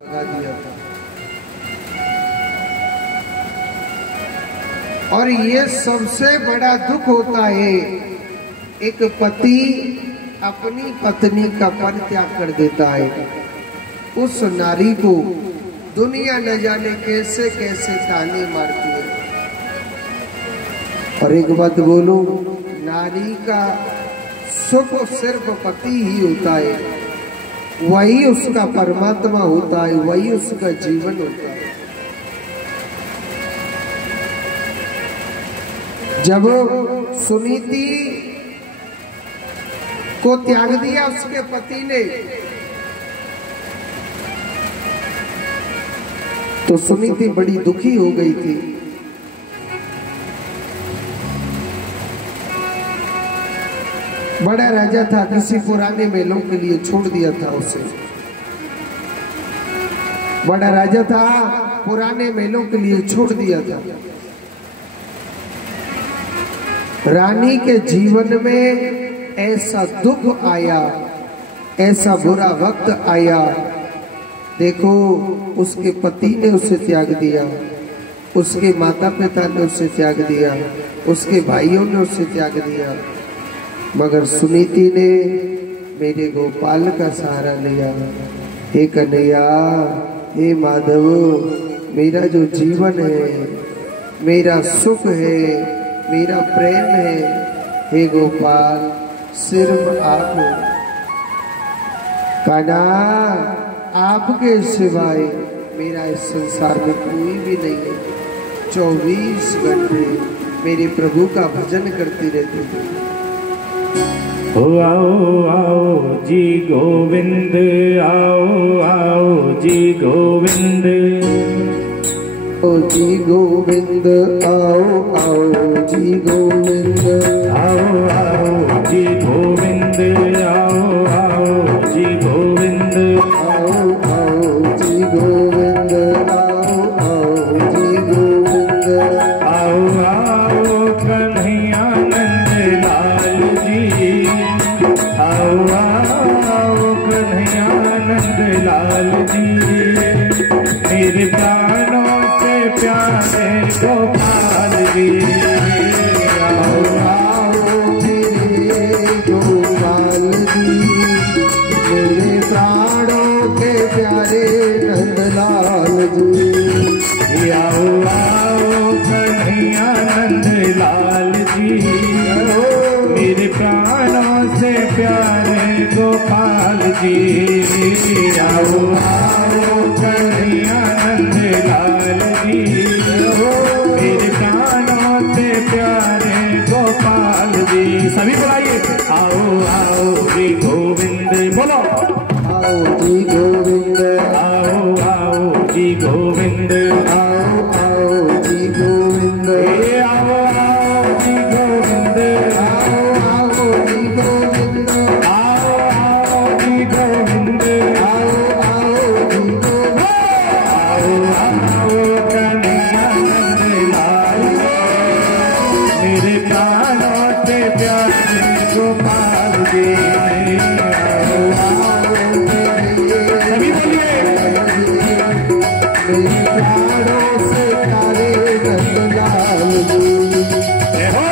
लगा दिया था। और ये सबसे बड़ा दुख होता है, एक पति अपनी पत्नी का परित्याग कर देता है। उस नारी को दुनिया न जाने कैसे कैसे ताने मारती है। और एक बात बोलूं, नारी का सुख सिर्फ पति ही होता है, वही उसका परमात्मा होता है, वही उसका जीवन होता है। जब सुनीति को त्याग दिया उसके पति ने, तो सुनीति बड़ी दुखी हो गई थी। बड़ा राजा था, किसी पुराने मेलों के लिए छोड़ दिया था उसे। बड़ा राजा था, पुराने मेलों के लिए छोड़ दिया था। रानी के जीवन में ऐसा दुख आया, ऐसा बुरा वक्त आया। देखो, उसके पति ने उसे त्याग दिया, उसके माता पिता ने उसे त्याग दिया, उसके भाइयों ने उसे त्याग दिया, मगर सुनीति ने मेरे गोपाल का सहारा लिया। हे कन्हैया, हे माधव, मेरा जो जीवन है, मेरा सुख है, मेरा प्रेम है, हे गोपाल, सिर्फ आप हो। कान्हा, आपके सिवाय मेरा इस संसार में कोई भी नहीं है। 24 घंटे मेरे प्रभु का भजन करती रहती थी। आओ आओ जी गोविंद, आओ आओ जी गोविंद, ओ जी गोविंद, आओ आओ जी गोविंद, आओ आओ जी गोविंद, आओ आओ जी गोविंद, आओ आओ जी गोविंद, आओ आओ जी गोविंद, आओ आओ कन्हैया नंद लाल जी, आओ आओ कन्हैया नंद लाल जी, मेरे प्राणों से प्यारे गोपाल जी, आओ आओ मेरे गोपाल जी, मेरे प्राणों के प्यारे नंदलाल जी। आओ आओ कन्हैया नंद लाल जी, मेरे प्राणों से प्यारे गोपाल जी, आओ आओ कन्हैया नंद लाल जी, मेरे प्राणों से प्यारे गोपाल जी। सभी बुलाइए, आओ आओ जी गोविंद, बोलो आओ जी गोविंद, आओ आओ जी गोविंद, आओ आओ जी गोविंद, आओ आओ जी गोविंद, आओ आओ जी गोविंद, आओ आओ जी गोविंद, आओ आओ जी गोविंद, आओ आओ कन्हैया नंद लाल, मेरे प्राणों से प्यारे गोपाल जी, आओ आओ सभी बोलिए, मेरे प्राणों से प्यारे नंदलाल जी। जय हो।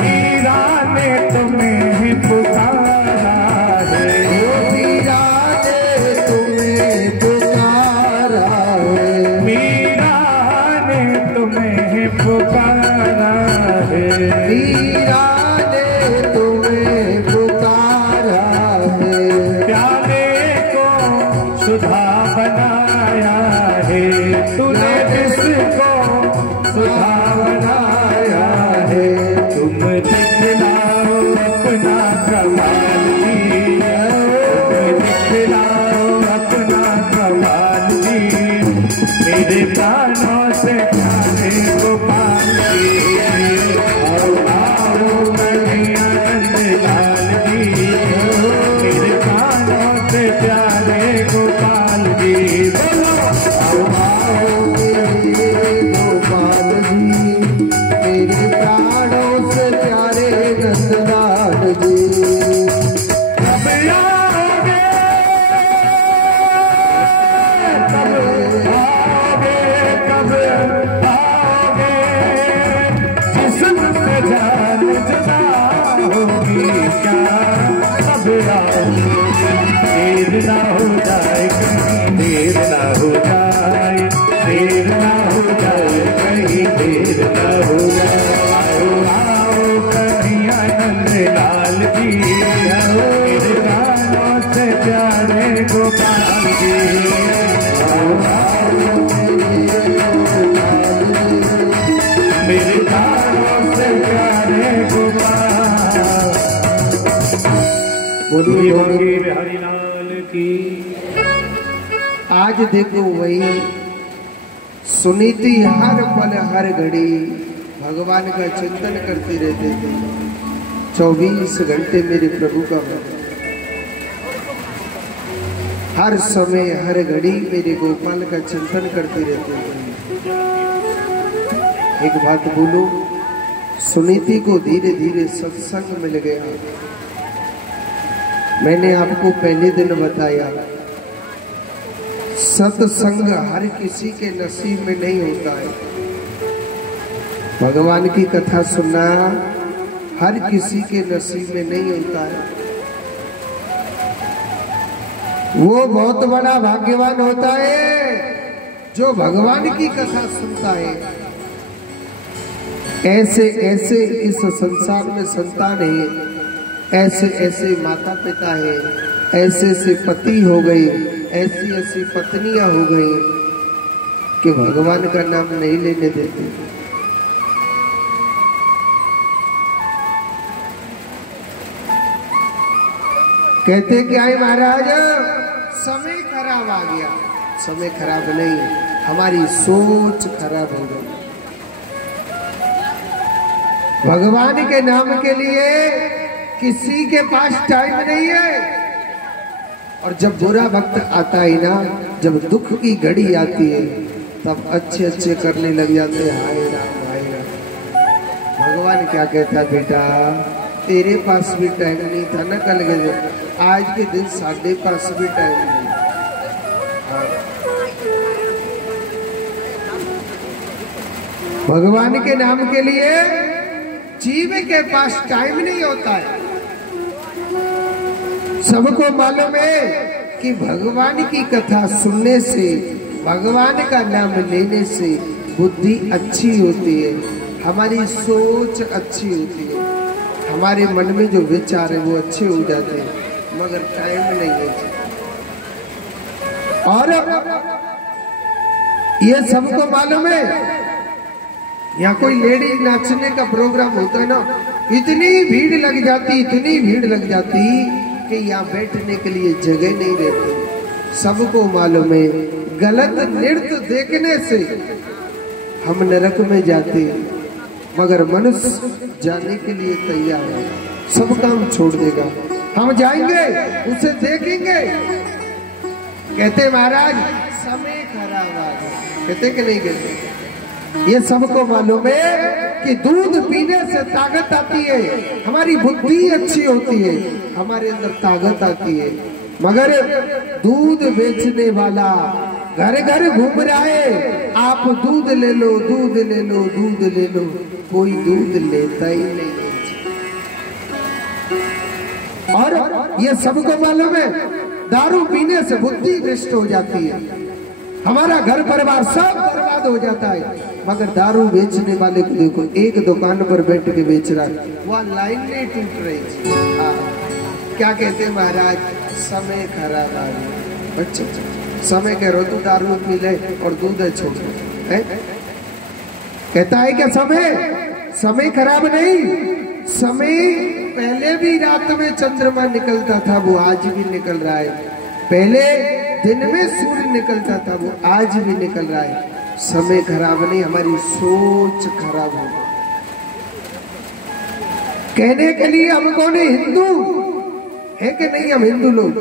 मीरा ने तुम्हें पुकारा है, मीरा से आऊंगी, देर ना हो जाए कहीं, देर ना हो जाए, देर ना हो जाए कहीं, देर ना हो जाए। आओ आओ कन्हैया नंद लाल जी, मेरे कानों से प्यारे गोपाल जी। आओ आओ मेरे कानों से प्यारे गोपाल। बोलिए बिहारी लाल की। आज देखो वही सुनीति हर पल हर घड़ी भगवान का चिंतन करते रहते थे। 24 घंटे मेरे प्रभु का भजन, हर समय हर घड़ी मेरे गोपाल का चिंतन करते रहते थे। एक बात बोलो, सुनीति को धीरे धीरे सत्संग मिल गया। मैंने आपको पहले दिन बताया, सत्संग हर किसी के नसीब में नहीं होता है। भगवान की कथा सुनना हर किसी के नसीब में नहीं होता है। वो बहुत बड़ा भाग्यवान होता है जो भगवान की कथा सुनता है। ऐसे ऐसे इस संसार में संतान है, ऐसे ऐसे माता पिता है, ऐसे ऐसे पति हो गए, ऐसी ऐसी पत्नियां हो गई कि भगवान का नाम नहीं लेने देते। कहते क्या है महाराज, समय खराब आ गया। समय खराब नहीं, हमारी सोच खराब हो गई। भगवान के नाम के लिए किसी के पास टाइम नहीं है। और जब बुरा वक्त आता है ना, जब दुख की घड़ी आती है, तब अच्छे अच्छे करने लग जाते हैं। हाय राम हाय राम। भगवान क्या कहता है, बेटा तेरे पास भी टाइम नहीं था ना कल के दिन, आज के दिन साढ़े पास भी टाइम नहीं। भगवान के नाम के लिए जीव के पास टाइम नहीं होता है। सबको मालूम है कि भगवान की कथा सुनने से, भगवान का नाम लेने से बुद्धि अच्छी होती है, हमारी सोच अच्छी होती है, हमारे मन में जो विचार है वो अच्छे हो जाते हैं। मगर टाइम नहीं है। और ये सबको मालूम है, यहाँ कोई लेडी नाचने का प्रोग्राम होता है ना, इतनी भीड़ लग जाती, इतनी भीड़ लग जाती कि यहाँ बैठने के लिए जगह नहीं रहती। सबको मालूम है गलत नृत्य देखने से हम नरक में जाते, मगर मनुष्य जाने के लिए तैयार है, सब काम छोड़ देगा। हम जाएंगे, उसे देखेंगे। कहते महाराज समय खराब आ गया, कहते कि नहीं कहते? ये सबको मालूम है कि दूध पीने से ताकत आती है, हमारी बुद्धि अच्छी होती है, हमारे अंदर ताकत आती है। मगर दूध बेचने वाला घर घर घूम रहा है, आप दूध ले लो, दूध ले लो, दूध ले लो, कोई दूध लेता ही नहीं। और ये सबको मालूम है दारू पीने से बुद्धि भ्रष्ट हो जाती है, हमारा घर परिवार सब बर्बाद हो जाता है। मगर दारू बेचने वाले को देखो, एक दुकान पर बैठ के बेच रहा है, वह लाइन नहीं टूट रही। हाँ, क्या कहते हैं महाराज, समय खराब आ गया। बच्चे समय कह रहे हो, तू दारू पी ले और दूध है छोड़ है? कहता है क्या समय खराब नहीं। समय पहले भी रात में चंद्रमा निकलता था, वो आज भी निकल रहा है। पहले दिन में सूर्य निकलता था, वो आज भी निकल रहा है। समय खराब नहीं, हमारी सोच खराब हो गई। कहने के लिए हम कौन है, हिंदू है कि नहीं? हम हिंदू लोग,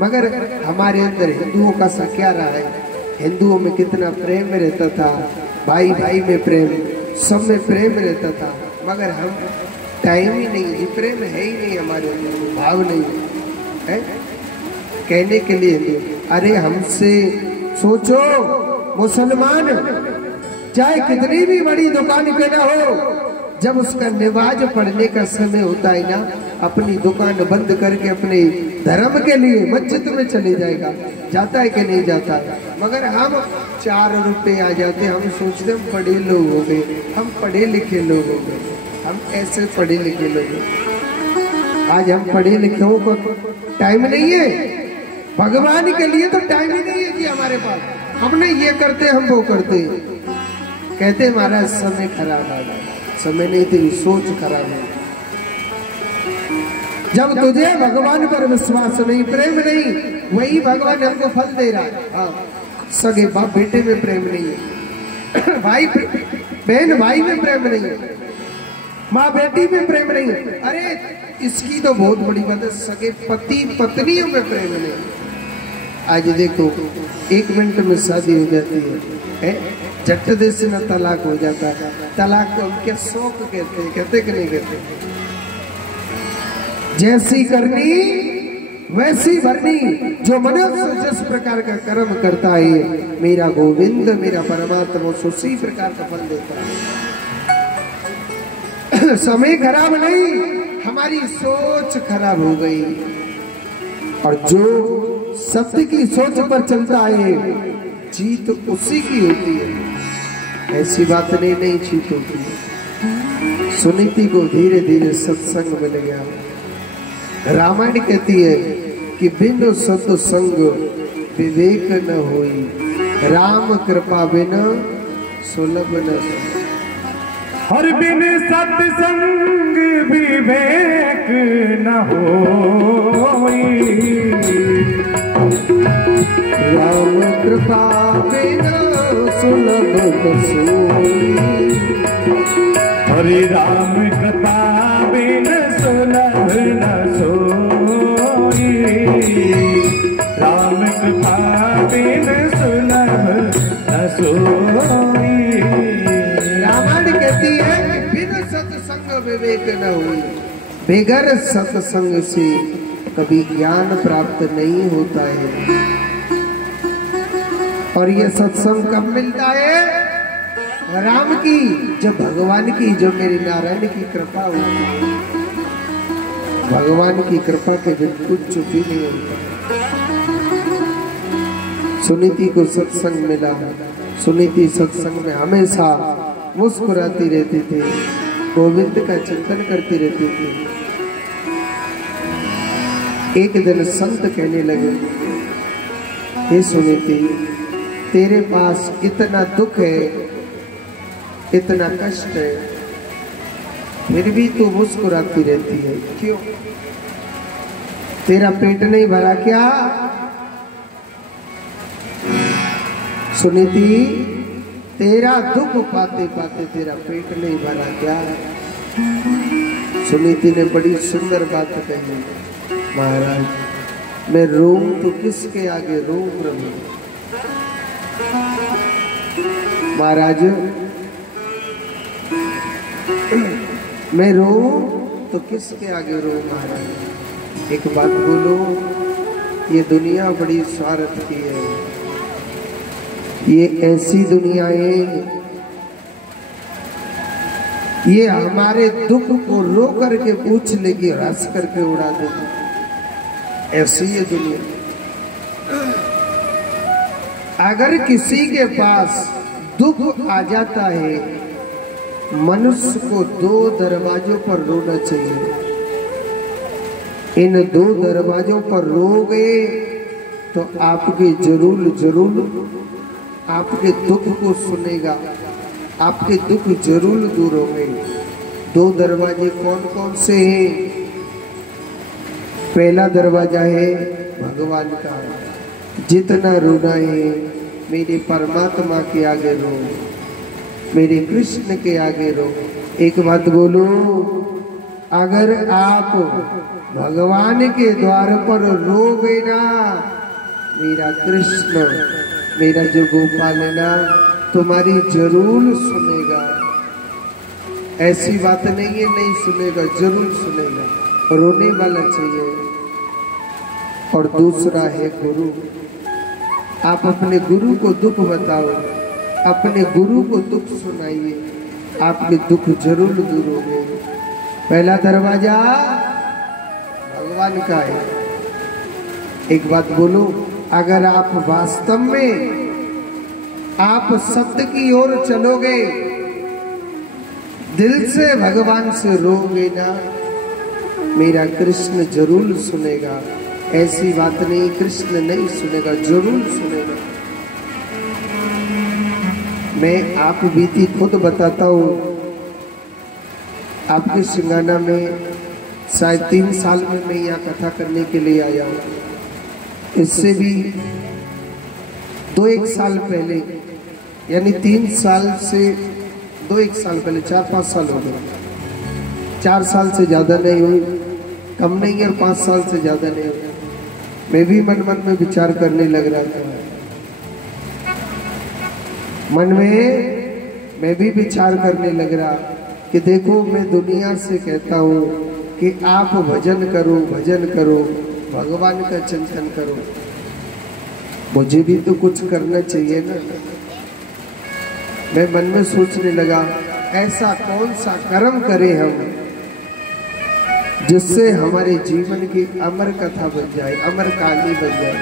मगर हमारे अंदर हिंदुओं का सा क्या रहा है? हिंदुओं में कितना प्रेम रहता था, भाई भाई में प्रेम, सब में प्रेम रहता था। मगर हम टाइम ही नहीं है, प्रेम है ही नहीं हमारे अंदर, भाव नहीं है। कहने के लिए हिंदू, अरे हमसे सोचो, मुसलमान चाहे कितनी भी बड़ी दुकान क्यों ना हो, जब उसका नमाज पढ़ने का समय होता है ना, अपनी दुकान बंद करके अपने धर्म के लिए मस्जिद में चले जाएगा, जाता है कि नहीं जाता। मगर हम 4 रुपए आ जाते, हम सोचते हम पढ़े लोग हो गए, हम पढ़े लिखे लोग हो गए, हम ऐसे पढ़े लिखे लोग हैं। आज हम पढ़े लिखे को टाइम नहीं है, भगवान के लिए तो टाइम ही नहीं है जी हमारे पास। हमने ये करते हम वो करते, कहते महाराज समय खराब आ गया, समय नहीं तेरी सोच खराब है। जब तुझे भगवान पर विश्वास नहीं, प्रेम नहीं, वही भगवान हमको फल दे रहा है। हाँ, सगे बाप बेटे में प्रेम नहीं है, भाई बहन भाई में प्रेम नहीं है, माँ बेटी में प्रेम नहीं है। अरे इसकी तो बहुत बड़ी बात है, सगे पति पत्नियों में प्रेम नहीं है। आज देखो 1 मिनट में शादी हो जाती है, झट दे से न तलाक हो जाता है। तलाक को हम क्या शौक कहते हैं, कहते कि नहीं कहते? जैसी करनी वैसी भरनी, जो मनुष्य जिस प्रकार का कर्म करता है, मेरा गोविंद मेरा परमात्मा उसी प्रकार का फल देता है। समय खराब नहीं, हमारी सोच खराब हो गई। और जो सत्य की सोच पर चलता है, जीत उसी की होती है। ऐसी बात नहीं जीत होती। सुनीति को धीरे धीरे सत्संग मिल गया। रामायण कहती है कि बिन सत्संग विवेक न होई, राम कृपा बिन सुलभ न होई। हर बिन सत्संग विवेक न होई, राम कृपा बिन सुलभ न सोई। हरि राम कृपा बिन सुलभ न सोई, राम कृपा बिन सुलभ न सोई। रामायण कहती है कि बिन सत्संग विवेक न हुई, बेगर सत्संग से कभी ज्ञान प्राप्त नहीं होता है। और ये सत्संग कब मिलता है? राम की, जब भगवान की, जो मेरी नारायण की कृपा होती है। भगवान की कृपा के बिन कुछ चुप ही नहीं होता। सुनीति को सत्संग मिला, सुनीति सत्संग में हमेशा मुस्कुराती रहती थी, गोविंद का चिंतन करती रहती थी। एक दिन संत कहने लगे, हे सुनीति, तेरे पास इतना दुख है, इतना कष्ट है, फिर भी तू मुस्कुराती रहती है, क्यों? तेरा पेट नहीं भरा क्या? सुनीति, तेरा दुख पाते पाते तेरा पेट नहीं भरा क्या? सुनीति ने बड़ी सुंदर बात कही, महाराज मैं रोऊं तो किसके आगे रोऊं प्रभु? महाराज मैं रोऊं तो किसके आगे रोऊं महाराज? एक बात बोलो, ये दुनिया बड़ी स्वार्थ की है। ये ऐसी दुनिया है, ये हमारे दुख को रो करके पूछ लेगी, हंस करके उड़ा देगी। ऐसी ये दुनिया। अगर किसी के पास दुख आ जाता है, मनुष्य को 2 दरवाजों पर रोना चाहिए। इन 2 दरवाजों पर रोगे तो आपके जरूर आपके दुख को सुनेगा, आपके दुख जरूर दूर होंगे। 2 दरवाजे कौन कौन से हैं? पहला दरवाजा है भगवान का, जितना रोना है मेरे परमात्मा के आगे रो, मेरे कृष्ण के आगे रो। एक बात बोलो, अगर आप भगवान के द्वार पर रोगे ना, मेरा कृष्ण, मेरा जो गोपाल है ना, तुम्हारी जरूर सुनेगा। ऐसी बात नहीं है नहीं सुनेगा, जरूर सुनेगा। रोने वाला चाहिए। और दूसरा है गुरु। आप अपने गुरु को दुख बताओ, अपने गुरु को दुख सुनाइए, आपके दुख जरूर दूर होंगे। पहला दरवाजा भगवान का है। एक बात बोलो, अगर आप वास्तव में आप सत्य की ओर चलोगे, दिल से भगवान से रोगे ना, मेरा कृष्ण जरूर सुनेगा। ऐसी बात नहीं कृष्ण नहीं सुनेगा, जरूर सुनेगा। मैं आप बीती खुद बताता हूँ। आपके सिंगाना में शायद 3 साल में मैं यहाँ कथा करने के लिए आया हूँ। इससे भी 2-1 साल पहले, यानी 3 साल से 2-1 साल पहले 4-5 साल हो गए। 4 साल से ज्यादा नहीं हुई, कम नहीं, और 5 साल से ज्यादा नहीं हुई। मैं भी मन में विचार करने लग रहा था। मन में मैं भी विचार करने लग रहा कि देखो, मैं दुनिया से कहता हूँ कि आप भजन करो, भजन करो, भगवान का चिंतन करो। मुझे भी तो कुछ करना चाहिए ना। मैं मन में सोचने लगा, ऐसा कौन सा कर्म करें हम जिससे हमारे जीवन की अमर कथा बन जाए, अमर कहानी बन जाए।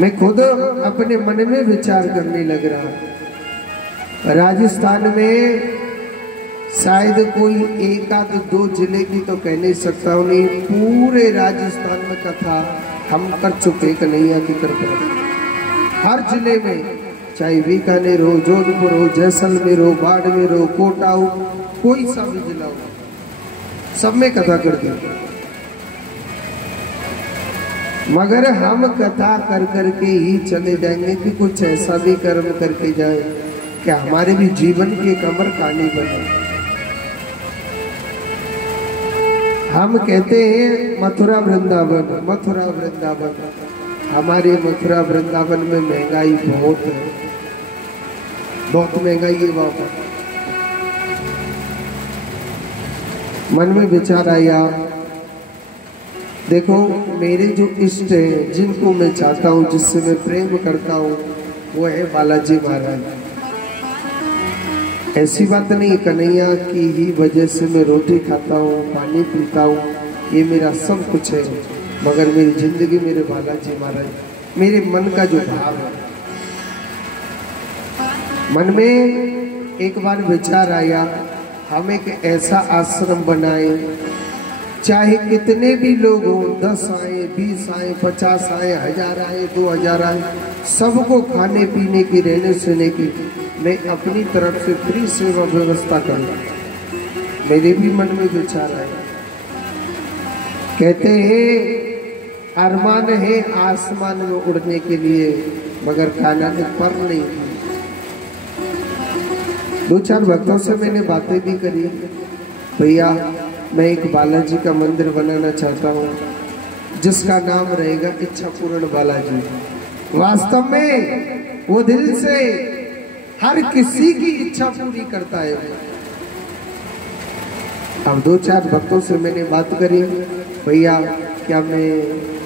मैं खुद अपने मन में विचार करने लग रहा। राजस्थान में शायद कोई 1-2 जिले की तो कह नहीं सकता हूँ, नहीं पूरे राजस्थान में कथा हम कर चुके कन्हैया की कृपा। हर जिले में, चाहे बीकानेर हो, जोधपुर हो, जैसलमेर हो, बाड़मेर हो, कोटा हो, कोई सा भी जिला हो, सब में कथा कर दी। मगर हम कथा कर करके ही चले जाएंगे कि कुछ ऐसा भी कर्म करके जाए कि हमारे भी जीवन की एक अमर कहानी बने। हम कहते हैं मथुरा वृंदावन, मथुरा वृंदावन। हमारे मथुरा वृंदावन में महंगाई बहुत है, बहुत महंगाई है वहां पर। मन में विचार आया, देखो मेरे जो इष्ट हैं, जिनको मैं चाहता हूँ, जिससे मैं प्रेम करता हूँ, वो है बालाजी महाराज। ऐसी बात नहीं, कन्हैया की ही वजह से मैं रोटी खाता हूँ, पानी पीता हूँ, ये मेरा सब कुछ है। मगर मेरी जिंदगी मेरे बालाजी महाराज, मेरे मन का जो भाव है। मन में एक बार विचार आया, हम एक ऐसा आश्रम बनाए, चाहे कितने भी लोग हो, 10 आए, 20 आए, 50 आए, 1000 आए, 2000 आए, सबको खाने पीने की, रहने सहने की मैं अपनी तरफ से फ्री सेवा व्यवस्था करूँ। मेरे भी मन में विचार आया। कहते हैं अरमान है आसमान में उड़ने के लिए, मगर कान्हा ने पर नहीं की। 2-4 भक्तों से मैंने बातें भी करी, भैया मैं एक बालाजी का मंदिर बनाना चाहता हूँ जिसका नाम रहेगा इच्छा पूर्ण बालाजी। वास्तव में वो दिल से हर किसी की इच्छा पूरी करता है। अब 2-4 भक्तों से मैंने बात करी, भैया क्या मैं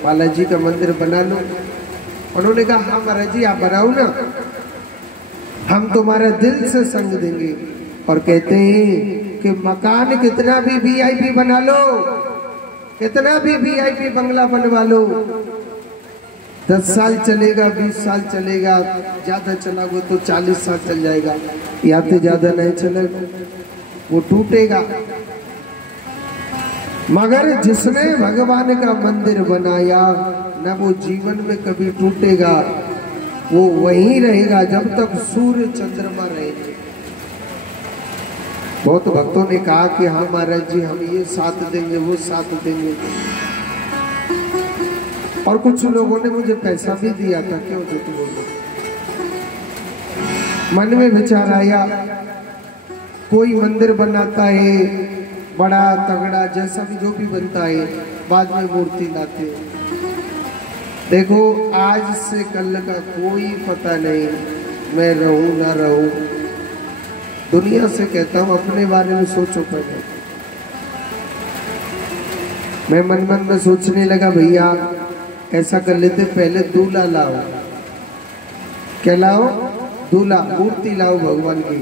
बालाजी का मंदिर बना लूं? उन्होंने कहा हाँ महाराज जी आप बनाओ ना, हम तुम्हारा दिल से संग देंगे। और कहते हैं कि मकान कितना भी वीआईपी बना लो, कितना भी वीआईपी बंगला बनवा लो, 10 साल चलेगा, 20 साल चलेगा, ज्यादा चला वो तो 40 साल चल जाएगा, या तो ज्यादा नहीं चलेगा, वो टूटेगा। मगर जिसने भगवान का मंदिर बनाया न, वो जीवन में कभी टूटेगा, वो वहीं रहेगा जब तक सूर्य चंद्रमा रहेंगे। बहुत भक्तों ने कहा कि हाँ महाराज जी हम ये साथ देंगे, वो साथ देंगे, और कुछ लोगों ने मुझे पैसा भी दिया था। क्यों झूठ बोलो? मन में विचार आया, कोई मंदिर बनाता है बड़ा तगड़ा, जैसा भी जो भी बनता है, बाद में मूर्ति लाते। देखो आज से कल का कोई पता नहीं, मैं रहूं ना रहूं। दुनिया से कहता हूं अपने बारे में सोचो पहले। मैं मन में सोचने लगा, भैया ऐसा कर लेते, पहले दूल्हा लाओ। क्या लाओ? दूल्हा, मूर्ति लाओ भगवान की,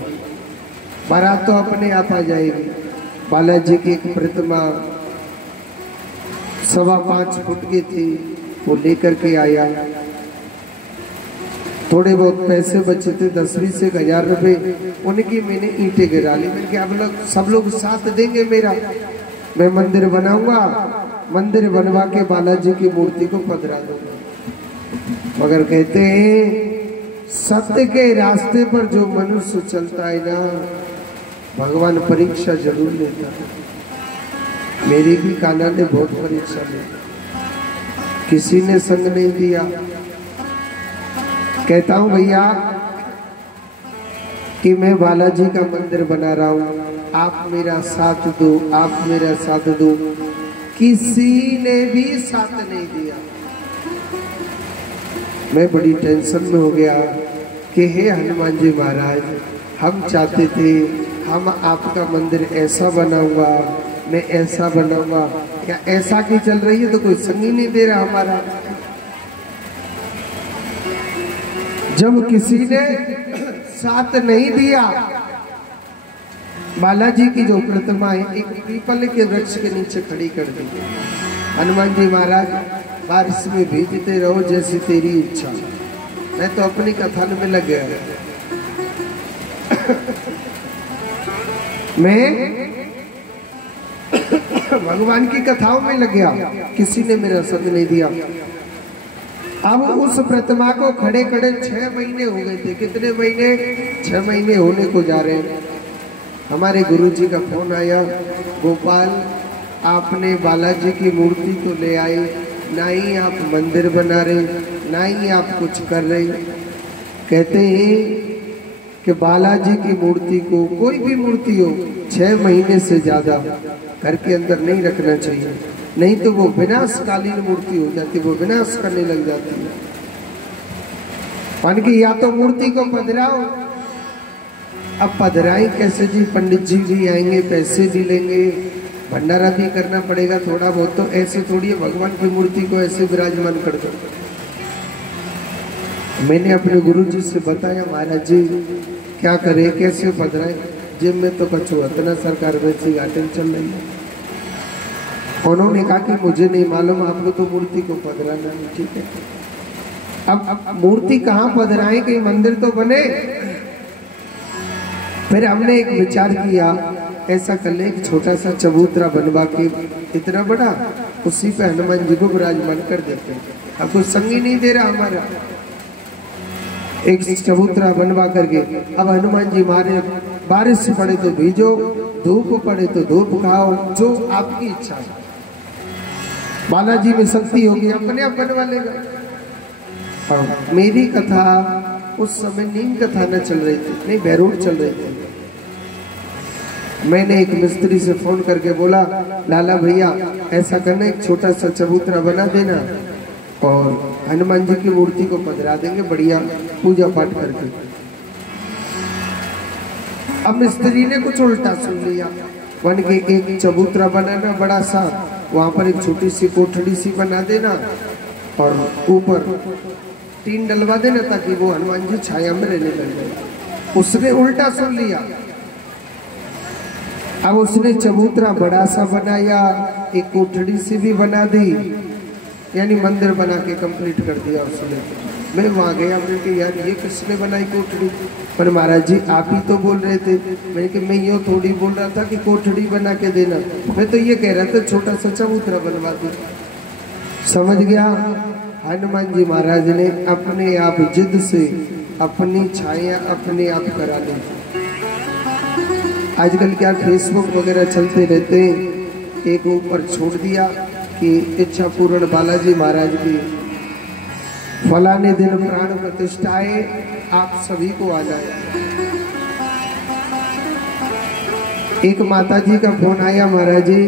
बारात तो अपने आप आ जाएगी। बालाजी की एक प्रतिमा 5.25 फुट की थी, वो लेकर के आया। थोड़े बहुत पैसे बचे थे, 10-20 से 1000 रुपए, उनकी मैंने ईंटें गिरा ली। मैंने कहा अब लोग सब लोग साथ देंगे मेरा, मैं मंदिर बनाऊंगा, मंदिर बनवा के बालाजी की मूर्ति को पधरा दूंगा। मगर कहते हैं सत्य के रास्ते पर जो मनुष्य चलता है ना, भगवान परीक्षा जरूर लेता है। मेरी भी कान्हा ने बहुत परीक्षा ली, किसी ने संग नहीं दिया। कहता हूं भैया कि मैं बालाजी का मंदिर बना रहा हूं, आप मेरा साथ दो, आप मेरा साथ दो। किसी ने भी साथ नहीं दिया। मैं बड़ी टेंशन में हो गया कि हे हनुमान जी महाराज, हम चाहते थे हम आपका मंदिर ऐसा बनाऊंगा, मैं ऐसा बनाऊंगा, क्या ऐसा की चल रही है तो कोई संग ही नहीं दे रहा हमारा। जब किसी ने साथ नहीं दिया, बालाजी की जो प्रतिमा है एक पीपल के वृक्ष के नीचे खड़ी कर दी। हनुमान जी महाराज बारिश में भीगते रहो जैसी तेरी इच्छा। मैं तो अपनी कथन में लग गया। मैं भगवान की कथाओं में लग गया, किसी ने मेरा संग नहीं दिया। अब उस प्रतिमा को खड़े खड़े 6 महीने हो गए थे। कितने महीने? 6 महीने होने को जा रहे हैं। हमारे गुरुजी का फोन आया, गोपाल आपने बालाजी की मूर्ति तो ले आए, ना ही आप मंदिर बना रहे, ना ही आप कुछ कर रहे। कहते हैं कि बालाजी की मूर्ति को, कोई भी मूर्ति हो, 6 महीने से ज्यादा घर के अंदर नहीं रखना चाहिए, नहीं तो वो विनाशकालीन मूर्ति हो जाती, वो विनाश करने लग जाती है। मान की या तो मूर्ति को पधराओ। अब पधराई कैसे जी? पंडित जी भी आएंगे, पैसे भी लेंगे, भंडारा भी करना पड़ेगा थोड़ा बहुत। तो ऐसे थोड़ी है भगवान की मूर्ति को ऐसे विराजमान कर दो। मैंने अपने गुरु जी से बताया, महाराज जी क्या करे, कैसे पधराए? जिम में तो कछु इतना सरकार वैसी घाटे चल रही है। उन्होंने कहा कि मुझे नहीं मालूम, आपको तो मूर्ति को पधराना है। ठीक है, अब मूर्ति कहाँ पधराए, कहीं मंदिर तो बने। फिर हमने एक विचार किया, ऐसा कर ले एक छोटा सा चबूतरा बनवा के, इतना बड़ा, उसी पे हनुमान जी को विराजमान कर देते हैं। अब कुछ संग ही नहीं दे रहा हमारा। एक चबूतरा बनवा करके अब हनुमान जी मारे, बारिश पड़े तो भीजो, धूप पड़े तो धूप खाओ, जो आपकी इच्छा है। बालाजी में शक्ति होगी, अपने आप बनवा लेगा। और मेरी कथा उस समय नीम कथा न चल रही थी, नहीं बैरूट चल रही थी। मैंने एक मिस्त्री से फोन करके बोला, लाला भैया ऐसा करना, एक छोटा सा चबूतरा बना देना और हनुमान जी की मूर्ति को पधरा देंगे, बढ़िया पूजा पाठ करके। अब मिस्त्री ने कुछ उल्टा सुन लिया, बन के एक चबूतरा बनाना बड़ा सा, वहां पर एक छोटी सी कोठड़ी सी बना देना और ऊपर टीन डलवा देना ताकि वो हनुमान जी छाया में रहने लग जाए। उसने उल्टा सुन लिया। अब उसने चबूतरा बड़ा सा बनाया, एक कोठड़ी सी भी बना दी, यानी मंदिर बना के कंप्लीट कर दिया उसने। मैं वहां गया, मैंने कहा यार ये किसने बनाई कोठड़ी? पर महाराज जी आप ही तो बोल रहे थे। मैंने कहा मैं यूँ थोड़ी बोल रहा था कि कोठड़ी बना के देना, मैं तो ये कह रहा था छोटा सा चबूतरा बनवा दो। समझ गया? हनुमान जी महाराज ने अपने आप जिद से अपनी छाया अपने आप करा ली। आजकल क्या फेसबुक वगैरह चलते रहते हैं, एक ऊपर छोड़ दिया कि इच्छा पूर्ण बालाजी महाराज की फलाने दिन प्राण प्रतिष्ठा है, आप सभी को आ जाए। एक माता जी का फोन आया, महाराज जी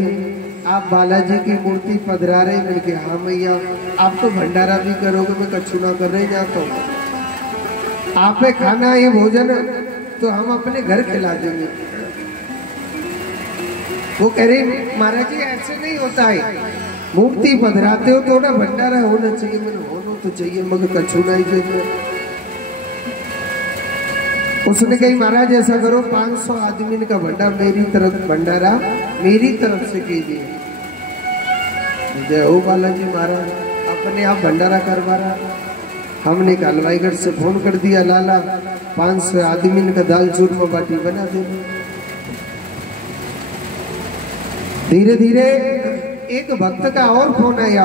आप बालाजी की मूर्ति पधरा रहे? मैंने कहा हाँ भैया। आप तो भंडारा भी करोगे, मैं कछु ना कर रहे जाता हूँ। आप पे खाना है भोजन तो हम अपने घर खिला देंगे। वो कह रहे महाराज जी ऐसे नहीं होता है, मूर्ति पधराते हो तो ना भंडारा होना चाहिए। मैंने होना तो चाहिए मगर कछु ना ही चाहिए। उसने कही महाराज ऐसा करो 500 आदमी का भंडारा मेरी तरफ भंडारा मेरी तरफ से कीजिए। जय हो बालाजी महाराज। अपने आप भंडारा करवा रहा। हमने कालवाईगढ़ से फोन कर दिया, लाला 500 आदमी का दाल चूरमा बाटी बना दे। धीरे धीरे एक भक्त का और फोन आया,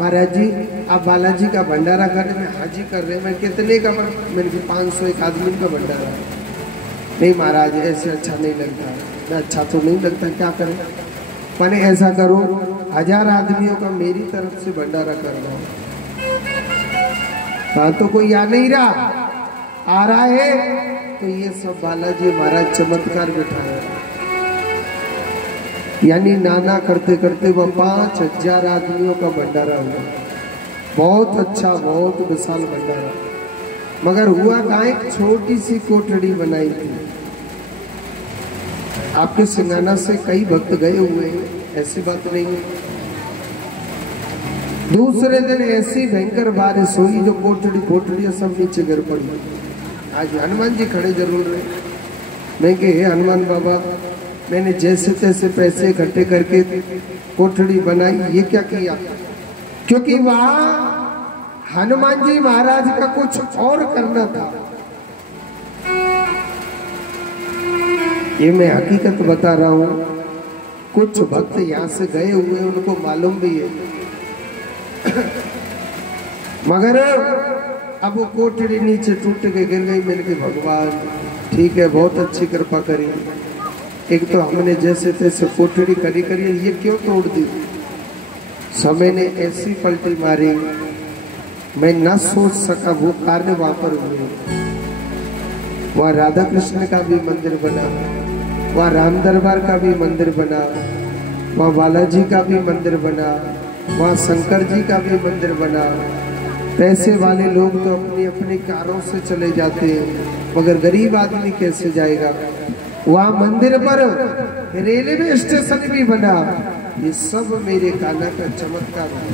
महाराज जी आप बालाजी का भंडारा कर रहे, मैं हाजी कर रहे। मैं कितने का? मैंने 500 एक आदमी का भंडारा। नहीं महाराज ऐसे अच्छा नहीं लगता। मैं अच्छा तो नहीं लगता, क्या करें? मैंने ऐसा करो 1000 आदमियों का मेरी तरफ से भंडारा कर दो। हाँ तो कोई आ नहीं रहा, आ रहा है तो ये सब बालाजी महाराज चमत्कार बिठाए। यानी नाना करते करते वह 5000 आदमियों का भंडारा हुआ। बहुत अच्छा, बहुत विशाल भंडारा। मगर हुआ कहाँ, एक छोटी सी कोठड़ी बनाई थी। आपके सिंगाना से कई भक्त गए हुए हैं, ऐसी बात नहीं है। दूसरे दिन ऐसी भयंकर बारिश हुई जो कोठड़ी सब नीचे गिर पड़ी। आज हनुमान जी खड़े जरूर रहे। मैं कहे हनुमान बाबा, मैंने जैसे तैसे पैसे इकट्ठे करके कोठड़ी बनाई, ये क्या किया? क्योंकि वहां हनुमान जी महाराज का कुछ और करना था। ये मैं हकीकत बता रहा हूं। कुछ भक्त यहाँ से गए हुए, उनको मालूम भी है। मगर अब वो कोठड़ी नीचे टूट के गिर गई। मैंने कहा भगवान ठीक है, बहुत अच्छी कृपा करी। एक तो हमने जैसे तैसे कोठड़ी करी ये क्यों तोड़ दी? समय ने ऐसी पलटी मारी, मैं न सोच सका। वो कार्य वहां पर हुए। वहाँ राधा कृष्ण का भी मंदिर बना, वहाँ राम दरबार का भी मंदिर बना, वहाँ बालाजी का भी मंदिर बना, वहाँ शंकर जी का भी मंदिर बना। पैसे वाले लोग तो अपनी अपनी कारों से चले जाते हैं, मगर गरीब आदमी कैसे जाएगा? वहाँ मंदिर पर रेलवे स्टेशन भी बना। ये सब मेरे काना का चमत्कार है।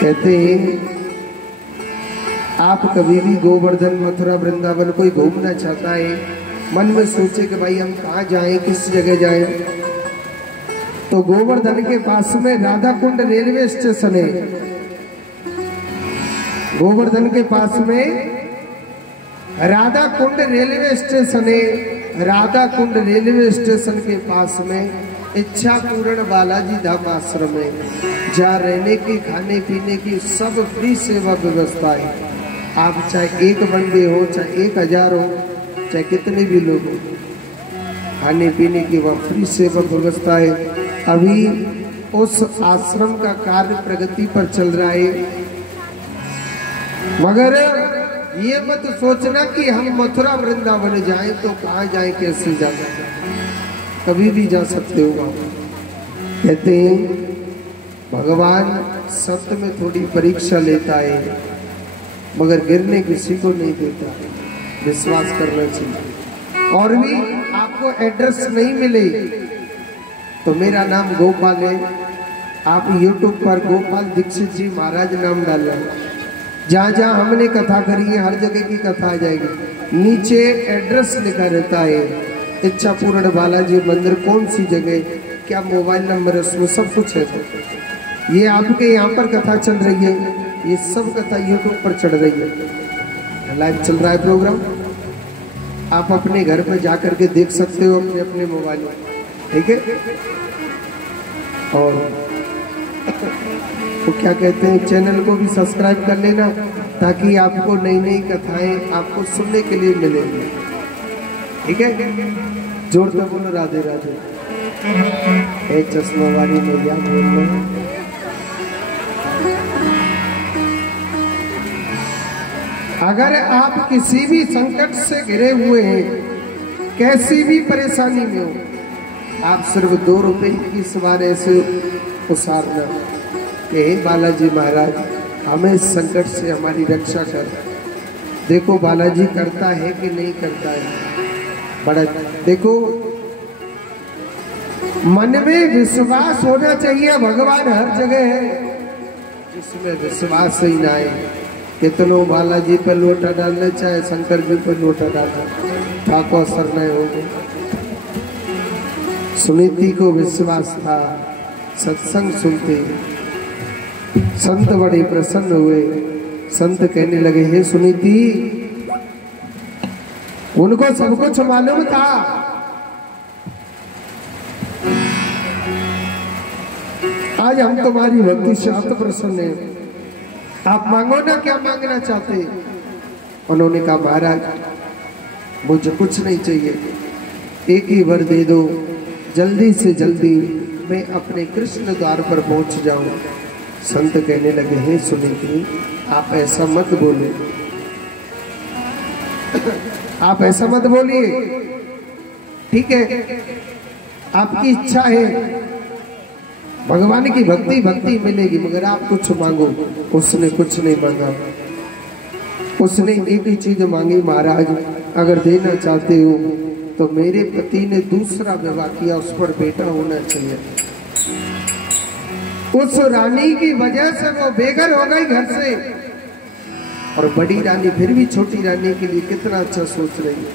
कहते हैं आप कभी भी गोवर्धन, मथुरा, वृंदावन कोई घूमना चाहता है, मन में सोचे कि भाई हम कहाँ जाएं, किस जगह जाएं, तो गोवर्धन के पास में राधा कुंड रेलवे स्टेशन है। गोवर्धन के पास में राधा कुंड रेलवे स्टेशन है। राधा कुंड रेलवे स्टेशन के पास में इच्छा पूर्ण बालाजी धाम आश्रम है, जहाँ रहने की, खाने पीने की सब फ्री सेवा व्यवस्था है। आप चाहे एक बंदे हो, चाहे 1000 हो, चाहे कितने भी लोग हो, खाने पीने की वह फ्री सेवा व्यवस्था है। अभी उस आश्रम का कार्य प्रगति पर चल रहा है। मगर ये मत सोचना कि हम मथुरा वृंदावन जाएं तो कहाँ जाएं, कैसे जाएं, कभी भी जा सकते हो। कहते हैं भगवान सत्य में थोड़ी परीक्षा लेता है, मगर गिरने किसी को नहीं देता। विश्वास करना चाहिए। और भी आपको एड्रेस नहीं मिले तो मेरा नाम गोपाल है। आप YouTube पर गोपाल दीक्षित जी महाराज नाम डालें। जहाँ जहाँ हमने कथा करी है हर जगह की कथा आ जाएगी। नीचे एड्रेस लिखा रहता है, इच्छा पूर्ण बालाजी मंदिर, कौन सी जगह, क्या मोबाइल नंबर है, उसमें सब कुछ है। ये आपके यहाँ पर कथा चल रही है, ये सब कथा YouTube पर चढ़ रही है। लाइव चल रहा है प्रोग्राम। आप अपने घर पर जाकर के देख सकते हो अपने अपने मोबाइल में, ठीक है। और तो क्या कहते हैं, चैनल को भी सब्सक्राइब कर लेना, ताकि आपको नई नई कथाएं आपको सुनने के लिए मिलेंगी, ठीक है। जोर से बोलो राधे राधे। एक चश्मा वाली मैया बोल रहे हैं। अगर आप किसी भी संकट से घिरे हुए हैं, कैसी भी परेशानी में हो, आप सिर्फ 2 रुपए की सवार ऐसे उसारना कि हे बालाजी महाराज हमें इस संकट से हमारी रक्षा कर। देखो बालाजी करता है कि नहीं करता है। बड़ा देखो, मन में विश्वास होना चाहिए। भगवान हर जगह है, जिसमें विश्वास ही ना आए, कितनों बालाजी पर लोटा डालना, चाहे शंकर जी पर लोटा डालना, ठाकुर असर नहीं होगा। सुनीति को विश्वास था, सत्संग सुनते संत बड़े प्रसन्न हुए। संत कहने लगे, हे सुनीति, उनको सब कुछ मालूम था, आज हम तुम्हारी भक्ति से अत प्रसन्न हैं, आप मांगो ना, क्या मांगना चाहते। उन्होंने कहा, महाराज मुझे कुछ नहीं चाहिए, एक ही वर दे दो, जल्दी से जल्दी मैं अपने कृष्ण द्वार पर पहुंच जाऊं। संत कहने लगे, हे सुनीति, आप ऐसा मत बोले, आप ऐसा मत बोलिए, ठीक है, आपकी इच्छा है, भगवान की भक्ति मिलेगी, मगर आप कुछ मांगो। उसने कुछ नहीं मांगा, उसने एक ही चीज मांगी, महाराज अगर देना चाहते हो तो मेरे पति ने दूसरा विवाह किया, उस पर बेटा होना चाहिए। उस रानी की वजह से वो बेघर हो गई घर से, और बड़ी रानी फिर भी छोटी रानी के लिए कितना अच्छा सोच रही है।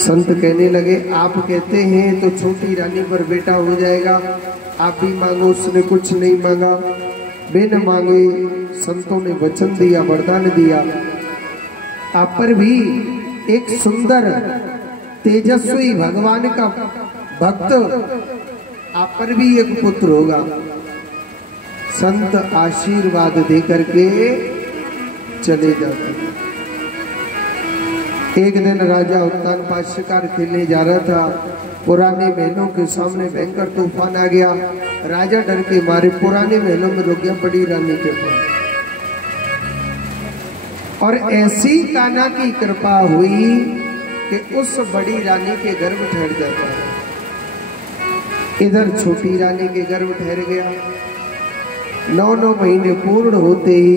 संत कहने लगे, आप कहते हैं तो छोटी रानी पर बेटा हो जाएगा, आप भी मांगो। उसने कुछ नहीं मांगा, बिन मांगे संतों ने वचन दिया, वरदान दिया, आप पर भी एक सुंदर तेजस्वी भगवान का भक्त, आप पर भी एक पुत्र होगा। संत आशीर्वाद दे करके चले जाते। एक दिन राजा उत्तानपाद शिकार खेलने जा रहा था, पुराने महलों के सामने भयंकर तूफान आ गया। राजा डर के मारे पुराने महलों में रुक गया बड़ी रानी के पास, और ऐसी कान्हा की कृपा हुई कि उस बड़ी रानी के गर्भ ठहर जाता है। इधर छोटी रानी के गर्भ ठहर गया। 9 महीने पूर्ण होते ही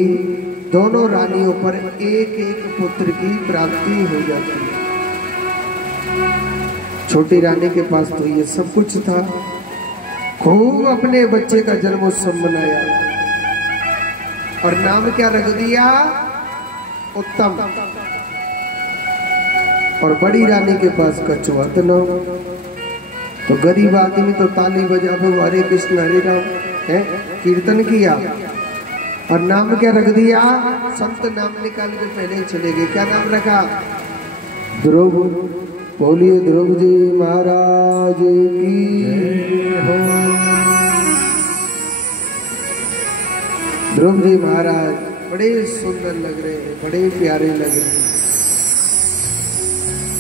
दोनों रानियों पर एक एक पुत्र की प्राप्ति हो जाती है। छोटी रानी के पास तो ये सब कुछ था, खूब अपने बच्चे का जन्मोत्सव मनाया, और नाम क्या रख दिया? उत्तम। और बड़ी रानी के पास कछुआ तो न, तो गरीब आदमी तो ताली बजा दो, हरे कृष्ण हरे राम है, कीर्तन किया, और नाम क्या रख दिया? संत नाम निकाल के पहले ही चले गए। क्या नाम रखा? ध्रुव। बोलिए ध्रुव जी महाराज की हो। ध्रुव जी महाराज बड़े सुंदर लग रहे हैं, बड़े प्यारे लग रहे हैं।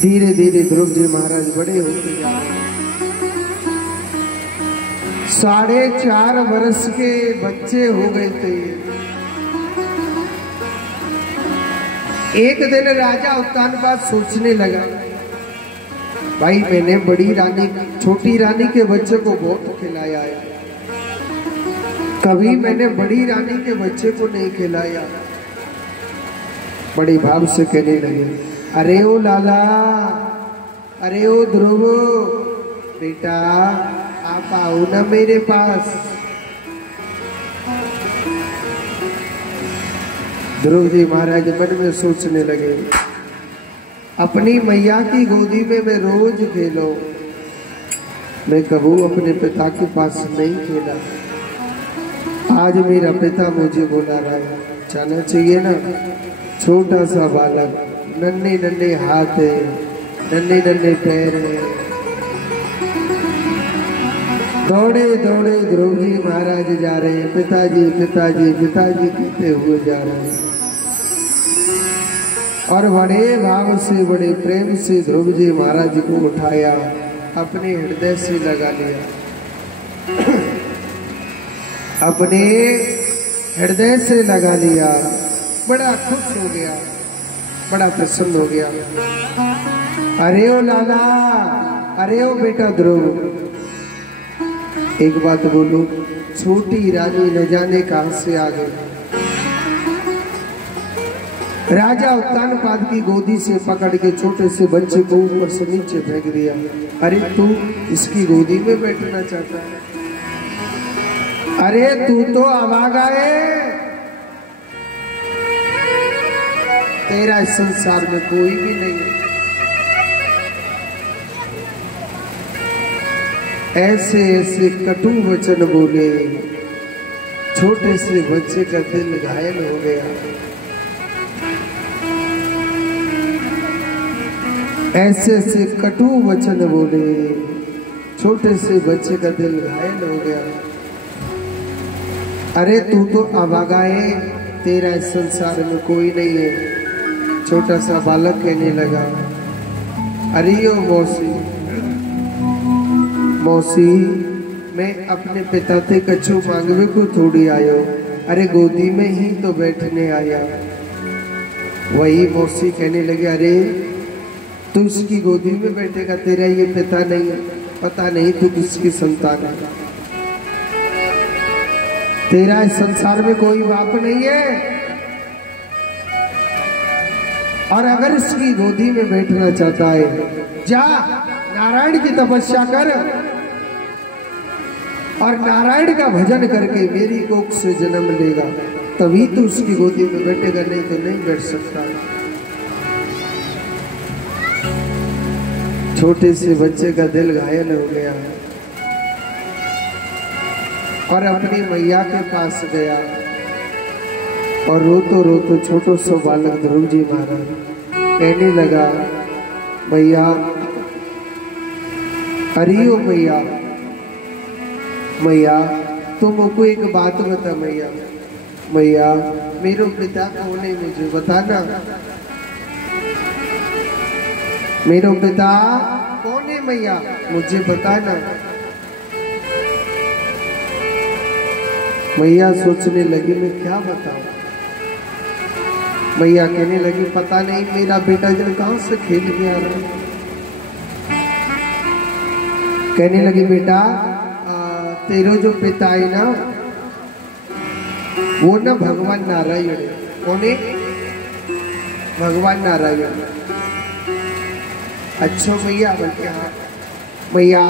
धीरे धीरे ध्रुव जी महाराज बड़े होते जा रहे हैं। 4.5 वर्ष के बच्चे हो गए थे। एक दिन राजा उत्तानपाद सोचने लगा, भाई मैंने बड़ी रानी छोटी रानी के बच्चे को बहुत खिलाया है, कभी मैंने बड़ी रानी के बच्चे को नहीं खिलाया। बड़े भाव से कहने लगे, अरे ओ लाला, अरे ओ ध्रुव बेटा, आप आओ ना मेरे पास। ध्रुव जी महाराज मन में सोचने लगे, अपनी मैया की गोदी में मैं रोज खेलो, मैं कभी अपने पिता के पास नहीं खेला। आज मेरा पिता मुझे बुला रहा है, जाना चाहिए ना। छोटा सा बालक, नन्हे नन्हे हाथ है, नन्हे नन्हे पैर है। दौड़े दौड़े ध्रुव जी महाराज जा रहे हैं, पिताजी पिताजी पिताजी कहते हुए जा रहे हैं, और बड़े भाव से बड़े प्रेम से ध्रुव जी महाराज को उठाया, अपने हृदय से लगा लिया, अपने हृदय से लगा लिया। बड़ा खुश हो गया, बड़ा प्रसन्न हो गया। अरे ओ लाला, अरे ओ बेटा ध्रुव, एक बात बोलो, छोटी रानी न जाने कहां से आ गई। राजा उत्तानपाद की गोदी से पकड़ के छोटे से बच्चे को ऊपर से नीचे फेंक दिया। अरे तू इसकी गोदी में बैठना चाहता है? अरे तू तो अभागा है, तेरा इस संसार में कोई भी नहीं है। ऐसे ऐसे कटु वचन बोले, छोटे से बच्चे का दिल घायल हो गया। ऐसे ऐसे कटु वचन बोले, छोटे से बच्चे का दिल घायल हो गया। अरे तू तो अभागा है, तेरा इस संसार में कोई नहीं है। छोटा सा बालक कहने लगा, अरे ओ मौसी, मौसी मैं अपने पिता से कछु मांगवे को थोड़ी आयो, अरे गोदी में ही तो बैठने आया। वही मौसी कहने लगे, अरे तू उसकी गोदी में बैठेगा, तेरा ये पिता नहीं, पता नहीं तू किसकी संतान है। तेरा इस संसार में कोई बाप नहीं है, और अगर इसकी गोदी में बैठना चाहता है, जा नारायण की तपस्या कर और नारायण का भजन करके मेरी कोख से जन्म लेगा, तभी तो उसकी गोदी में बैठेगा, नहीं तो नहीं बैठ सकता। छोटे से बच्चे का दिल घायल हो गया और अपनी मैया के पास गया और रोतो रोतो छोटो सो बालक ध्रुव जी महाराज कहने लगा, मैया, अरे ओ मैया, मैया तुमको एक बात बता मैया, मैया मेरो पिता कौन है मुझे बताना, मेरो पिता कौन है मैया मुझे बताना। मैया सोचने लगी मैं क्या बताऊं। मैया कहने लगी, पता नहीं मेरा बेटा जन कहां से खेल के आ रहा है। कहने लगी, बेटा तेरो जो पिता है ना, वो ना भगवान नारायण है। कौन है? भगवान नारायण। अच्छा मैया, बोलते हाँ। मैया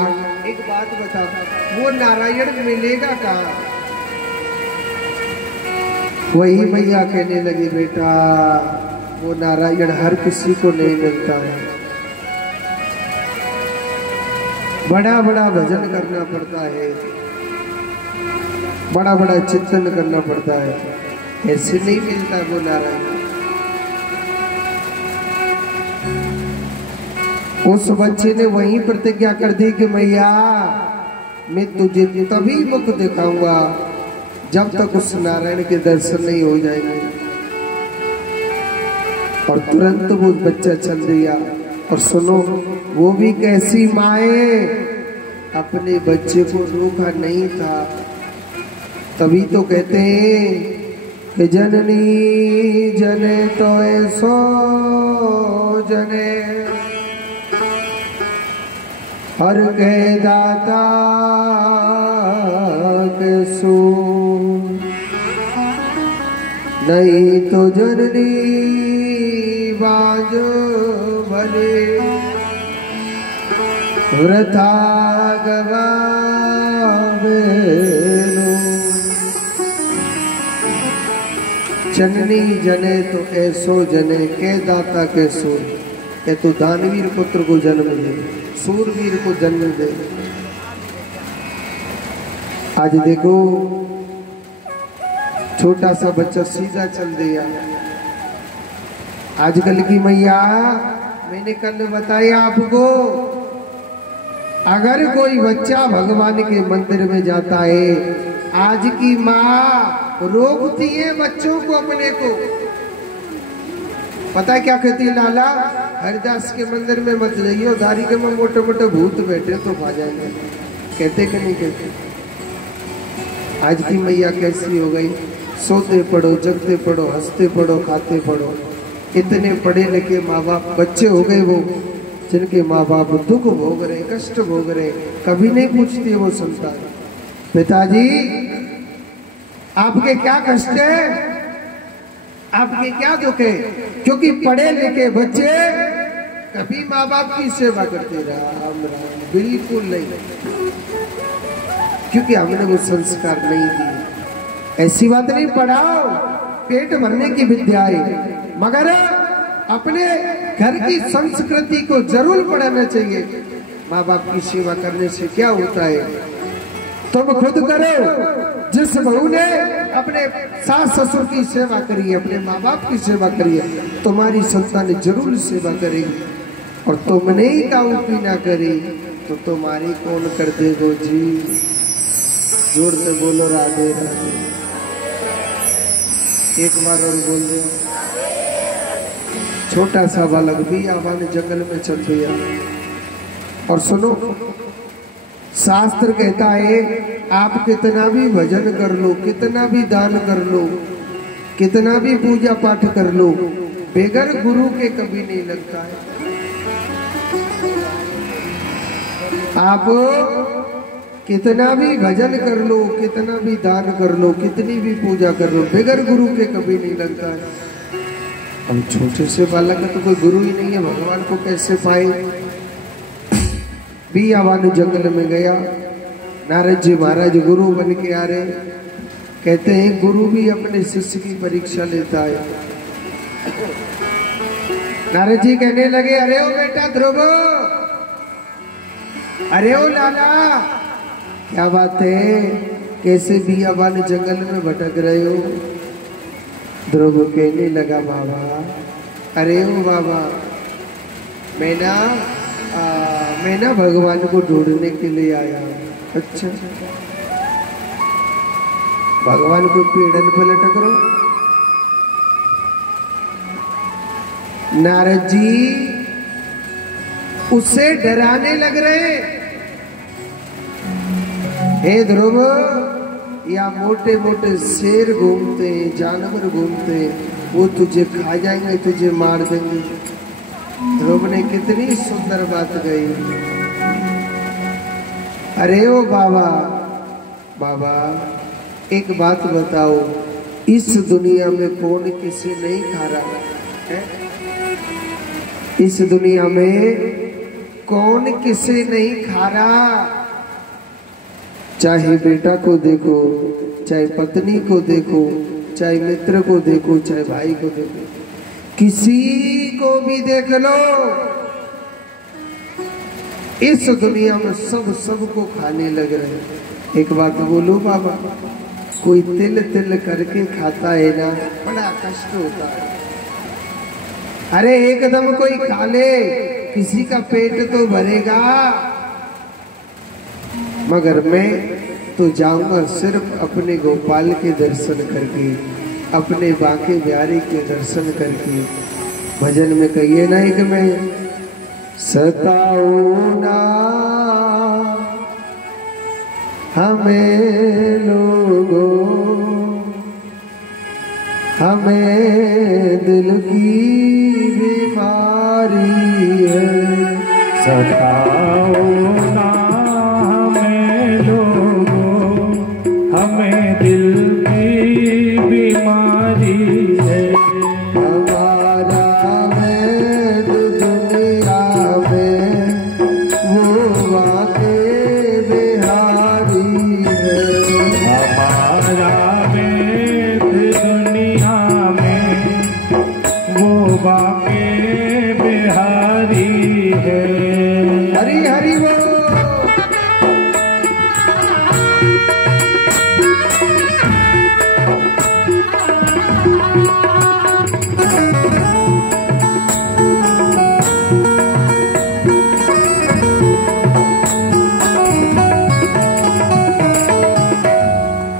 एक बात बता, वो नारायण मिलेगा कहाँ? वही मैया कहने लगी, बेटा वो नारायण हर किसी को नहीं मिलता है, बड़ा बड़ा भजन करना पड़ता है, बड़ा बड़ा चिंतन करना पड़ता है, ऐसे नहीं मिलता वो नारायण। उस बच्चे ने वही प्रतिज्ञा कर दी कि मैया मैं तुझे तभी मुख दिखाऊंगा जब तक उस नारायण के दर्शन नहीं हो जाएंगे। और तुरंत वो बच्चा चल दिया। और सुनो, वो भी कैसी माए, अपने बच्चे को रोका नहीं था। तभी तो कहते हैं कि जननी जने तो ऐसो जने, हर के दाता के सो, नहीं तो जननी बाज भले, वृथा गवावे। जननी जने तो ऐसो जने, के दाता के सो, ये तो दानवीर पुत्र को जन्म दे, सूरवीर को जन्म दे। आज देखो छोटा सा बच्चा सीधा चल दिया। आजकल की मैया, मैंने कल बताया आपको, अगर कोई बच्चा भगवान के मंदिर में जाता है, आज की माँ रोकती है बच्चों को अपने को। पता है क्या कहती है? लाला हरिदास के मंदिर में मत जाइए, दारी के में मोटे मोटे भूत बैठे तो खा जाएंगे। कहते कि नहीं कहते? आज की मैया कैसी हो गई? सोते पढ़ो, जगते पढ़ो, हंसते पढ़ो, खाते पढ़ो। इतने पढ़े लिखे माँ बाप बच्चे हो गए वो, जिनके माँ बाप दुख भोग रहे, कष्ट भोग रहे, कभी नहीं पूछती है वो संतान, पिताजी आपके क्या कष्ट है, आपके क्या दुख है? क्योंकि पढ़े लिखे बच्चे कभी माँ बाप की सेवा करते राम राम, बिल्कुल नहीं, क्योंकि हमने वो संस्कार नहीं दिए। ऐसी बात नहीं, पढ़ाओ, पेट भरने की विद्या है, मगर अपने घर की संस्कृति को जरूर पढ़ाना चाहिए। माँ बाप की सेवा करने से क्या होता है? तुम खुद करो। जिस बहू ने अपने सास ससुर की सेवा करी है, अपने माँ बाप की सेवा करी है, तुम्हारी संतान जरूर सेवा करेगी। और तुमने ही काऊ की ना करी तो तुम्हारी कौन कर देगो जी? जोर से बोलो राधे राधे। एक बार और बोल दो। छोटा सा बालक भी आवान जंगल में चल गया। और सुनो, शास्त्र कहता है आप कितना भी भजन कर लो, कितना भी दान कर लो, कितना भी पूजा पाठ कर लो, बेगर गुरु के कभी नहीं लगता है। आप कितना भी भजन कर लो, कितना भी दान कर लो, कितनी भी पूजा कर लो, बेगर गुरु के कभी नहीं लगता है। हम छोटे से बालक का तो कोई गुरु ही नहीं है, भगवान को कैसे पाए? भी आवान जंगल में गया। नारद जी महाराज गुरु बन के आ रहे। कहते हैं गुरु भी अपने शिष्य की परीक्षा लेता है। नारद जी कहने लगे, अरे ओ बेटा ध्रुव, अरे ओ लाला, क्या बात है? कैसे भी आवान जंगल में भटक रहे हो? ध्रुव कहने लगा, बाबा, अरे ओ बाबा, मैं ना भगवान को ढूंढने के लिए आया। अच्छा, भगवान को पेड़न पे लटक रहो? नारद जी उससे डराने लग रहे। हे ध्रुव, या मोटे मोटे शेर घूमते हैं, जानवर घूमते हैं, वो तुझे खा जाएंगे, तुझे मार देंगे। ध्रुव ने कितनी सुंदर बात कही। अरे ओ बाबा, बाबा एक बात बताओ, इस दुनिया में कौन किसे नहीं खा रहा है? इस दुनिया में कौन किसे नहीं खा रहा? चाहे बेटा को देखो, चाहे पत्नी को देखो, चाहे मित्र को देखो, चाहे भाई को देखो, किसी को भी देख लो, इस दुनिया में सब सबको खाने लग रहे हैं। एक बात बोलो बाबा, कोई तिल तिल करके खाता है ना, बड़ा कष्ट होता है। अरे एकदम कोई खा ले, किसी का पेट तो भरेगा। मगर मैं तो जाऊंगा सिर्फ अपने गोपाल के दर्शन करके, अपने बांके बिहारी के दर्शन करके। भजन में कहिए ना कि मैं सताओ ना हमें लोगों, हमें दिल की बीमारी है। सताओ ना हमें लोगों, हमें दिल की बीमारी है। हमारा वेद दुनिया में वो बाके बिहारी है। हमारा वेद दुनिया में वो बाके बिहारी है। हरी हरी वो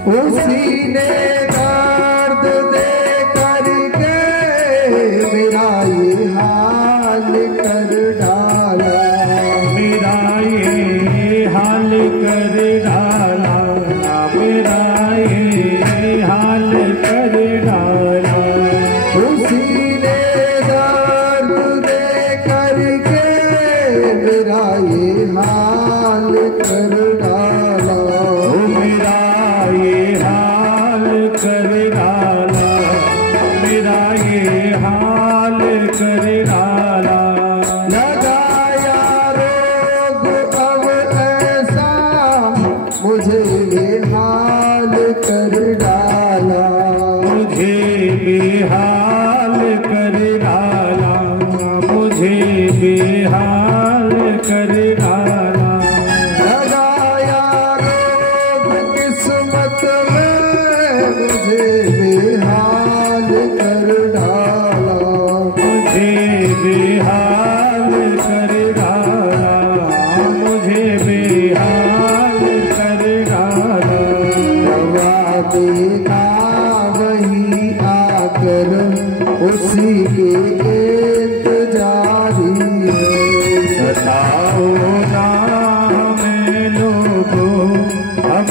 उसी ने दर्द दे करके मेरा ये हाल कर डाला, मेरा ये हाल कर डाला, मेरा ये हाल कर डाला। उसी ने दर्द दे करके मेरा ये हाल कर डाला। मेरा ये हाल कर डाला, मेरा ये हाल कर डाला। लगाया रोग अब ऐसा मुझे ये हाल कर डाला, मुझे बेहाल कर डाला, मुझे बेहाल कर डाला।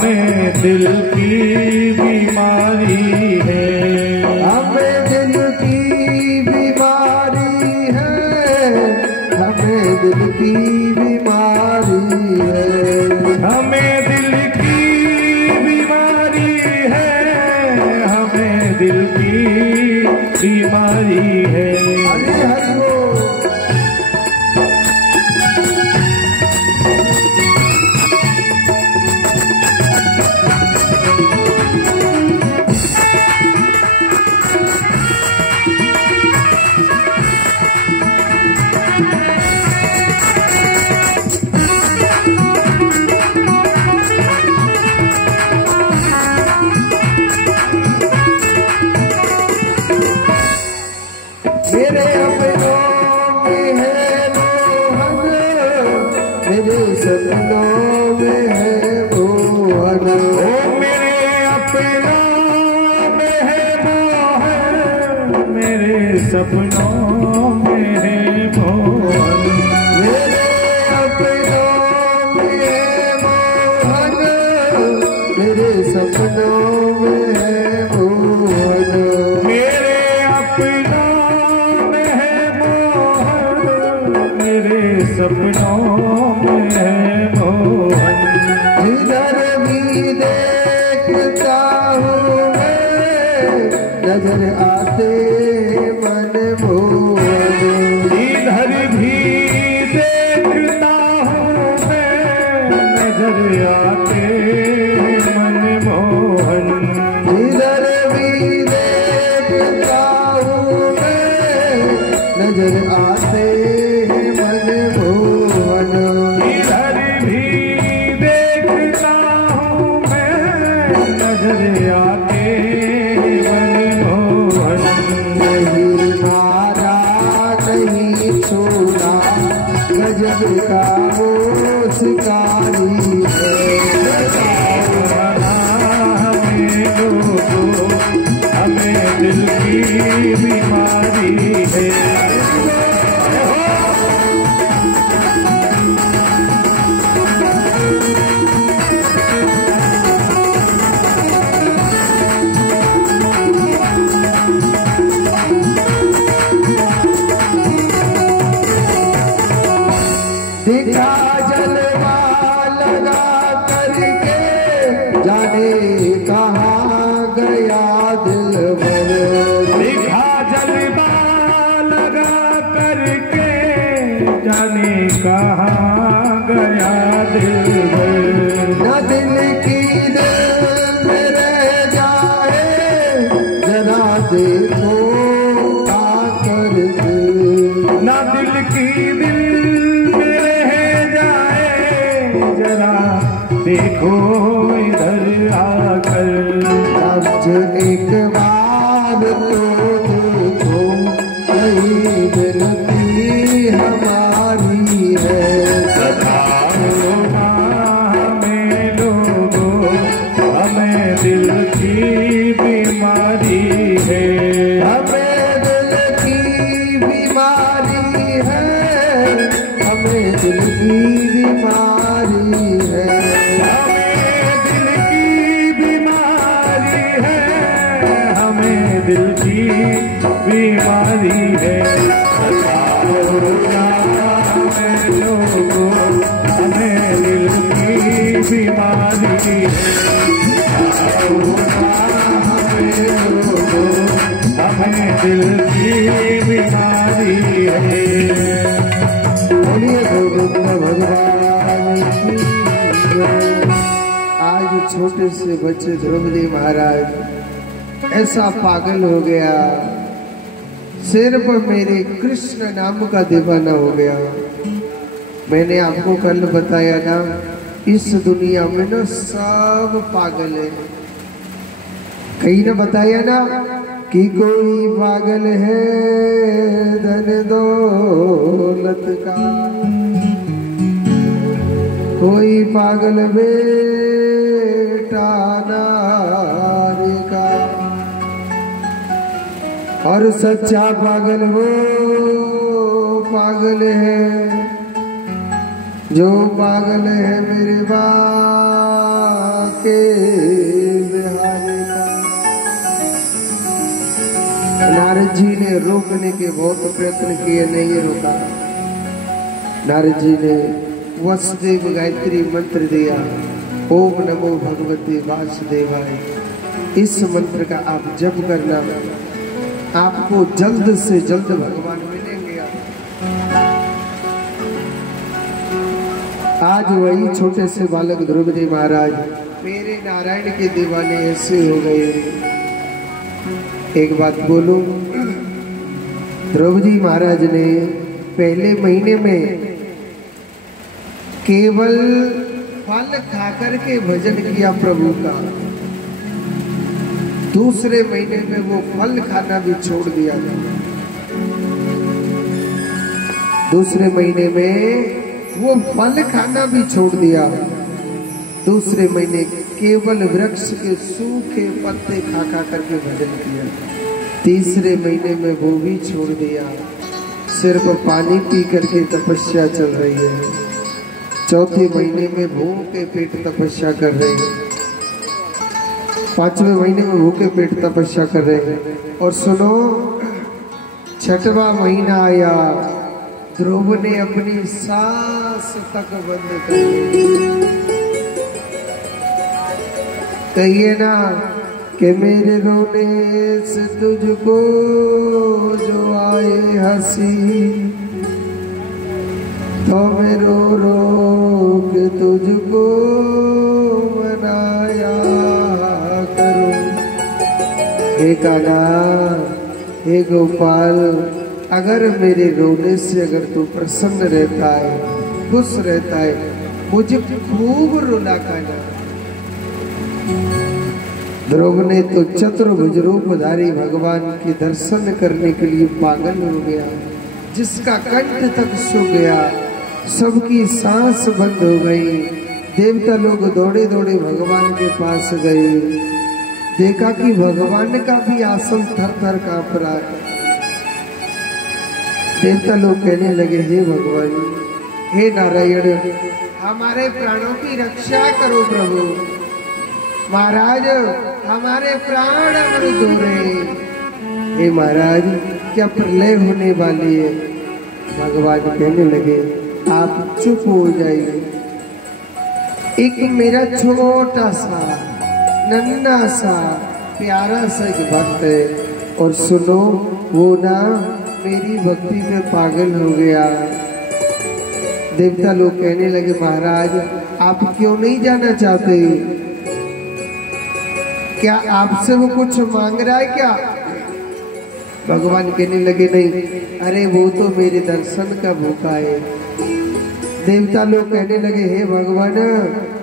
हमें दिल की बीमारी है, हमें दिल की बीमारी है, हमें दिल की बीमारी है, हमें दिल की बीमारी है, हमें दिल की बीमारी है। हरि हरि बोल। मेरे अपनों में है मोहन, मेरे सपनों में है मोहन, ओ मेरे अपनों में है मोहन, मेरे सपनों में है मोहन, मेरे अपनों में है मोहन, मेरे सपनों में है मोहन, मेरे अपनों में है मोहन, मेरे सपनों में है मोहन, जिधर भी देखता हूँ मैं, नजर आते मन मोहन, इधर भी देखता हूँ मैं, नजर आते मन मोहन, जिधर भी देखता हूँ मैं, नजर आते मन मोहन, इधर भी देखता हूँ मैं, नजर आते मन मोहन, नहीं मारा नहीं छोड़ा, गजब का वो शिकारी है, हमें लोगों, हमें दिल की बीमारी है। दिखा जलवा लगा करके, जाने कहाँ गया दिलबर, दिखा जलवा लगा करके, जाने कहाँ गया दिलबर, न दिल की दिल में रह जाए, जरा देखो आकर दिल, ना दिल की दिल में रह जाए, जरा देखो इधर आकर, अब एक बार तो देखो, यही दिलती हमारी है, सताओ ना हमें लोगों, हमें दिल की बीमारी है, हमें दिल की बीमारी है, हमें दिल की बीमारी है, हमें दिल की बीमारी है, हमें दिल की बीमारी है। सताओ ना हमें लोगों, हमें दिल की बीमारी है, सताओ ना हमें लोगों, हमें दिल की बीमारी है। बोलिए गोविंद भगवान की जय। आज छोटे से बच्चे द्रौपदी महाराज ऐसा पागल हो गया, सिर्फ मेरे कृष्ण नाम का दीवाना हो गया। मैंने आपको कल बताया ना, इस दुनिया में ना सब पागल है। कहीं ने बताया ना कि कोई पागल है धन दौलत का, कोई पागल बेटा नारी का, और सच्चा पागल वो पागल है जो पागल है मेरे बाप के बिहारी का। नारद जी ने रोकने के बहुत प्रयत्न किए, नहीं रोका। नारद जी ने वसुदेव गायत्री मंत्र दिया, ओम नमो भगवते वासुदेवाय। इस मंत्र का आप जप करना, आपको जल्द से जल्द भगवान मिलेंगे। आज वही छोटे से बालक द्रौपदी महाराज मेरे नारायण के दीवाने ऐसे हो गए। एक बात बोलो, द्रौपदी महाराज ने पहले महीने में केवल फल खाकर के भजन किया प्रभु का। दूसरे महीने में वो फल खाना भी छोड़ दिया। दूसरे महीने में वो फल खाना भी छोड़ दिया। दूसरे महीने केवल वृक्ष के सूखे पत्ते खा खा करके भजन किया। तीसरे महीने में वो भी छोड़ दिया, सिर्फ पानी पी करके तपस्या चल रही है। चौथे महीने में भूखे पेट तपस्या कर रहे हैं। पांचवें महीने में भूखे पेट तपस्या कर रहे हैं। और सुनो, छठवां महीना आया, ध्रुव ने अपनी सांस तक बंद कर दी। कहिए ना कि मेरे रोने से तुझको जो आए हंसी, तो मैं रो रो के तुझको मनाया करूं। हे कान्हा, हे गोपाल, अगर मेरे रोने से अगर तू प्रसन्न रहता है, खुश रहता है, मुझे खूब रुला कान्हा। ध्रुव ने तो चतुर्भुज रूपधारी भगवान के दर्शन करने के लिए पागल हो गया, जिसका कंठ तक सूख गया, सबकी सांस बंद हो गई। देवता लोग दौड़े दौड़े भगवान के पास गए, देखा कि भगवान का भी आसन थर थर कांप रहा है। देवता लोग कहने लगे, हे भगवान, हे नारायण, हमारे प्राणों की रक्षा करो प्रभु। महाराज, हमारे प्राण अमृत हो रहे। हे महाराज, क्या प्रलय होने वाली है? भगवान कहने लगे, आप चुप हो जाइए। एक मेरा छोटा सा नन्हा सा प्यारा सा एक भक्त है, और सुनो, वो ना मेरी भक्ति में पागल हो गया। देवता लोग कहने लगे, महाराज, आप क्यों नहीं जाना चाहते? क्या आपसे वो कुछ मांग रहा है क्या? भगवान कहने लगे, नहीं, अरे वो तो मेरे दर्शन का भूखा है। देवता लोग कहने लगे, हे भगवान,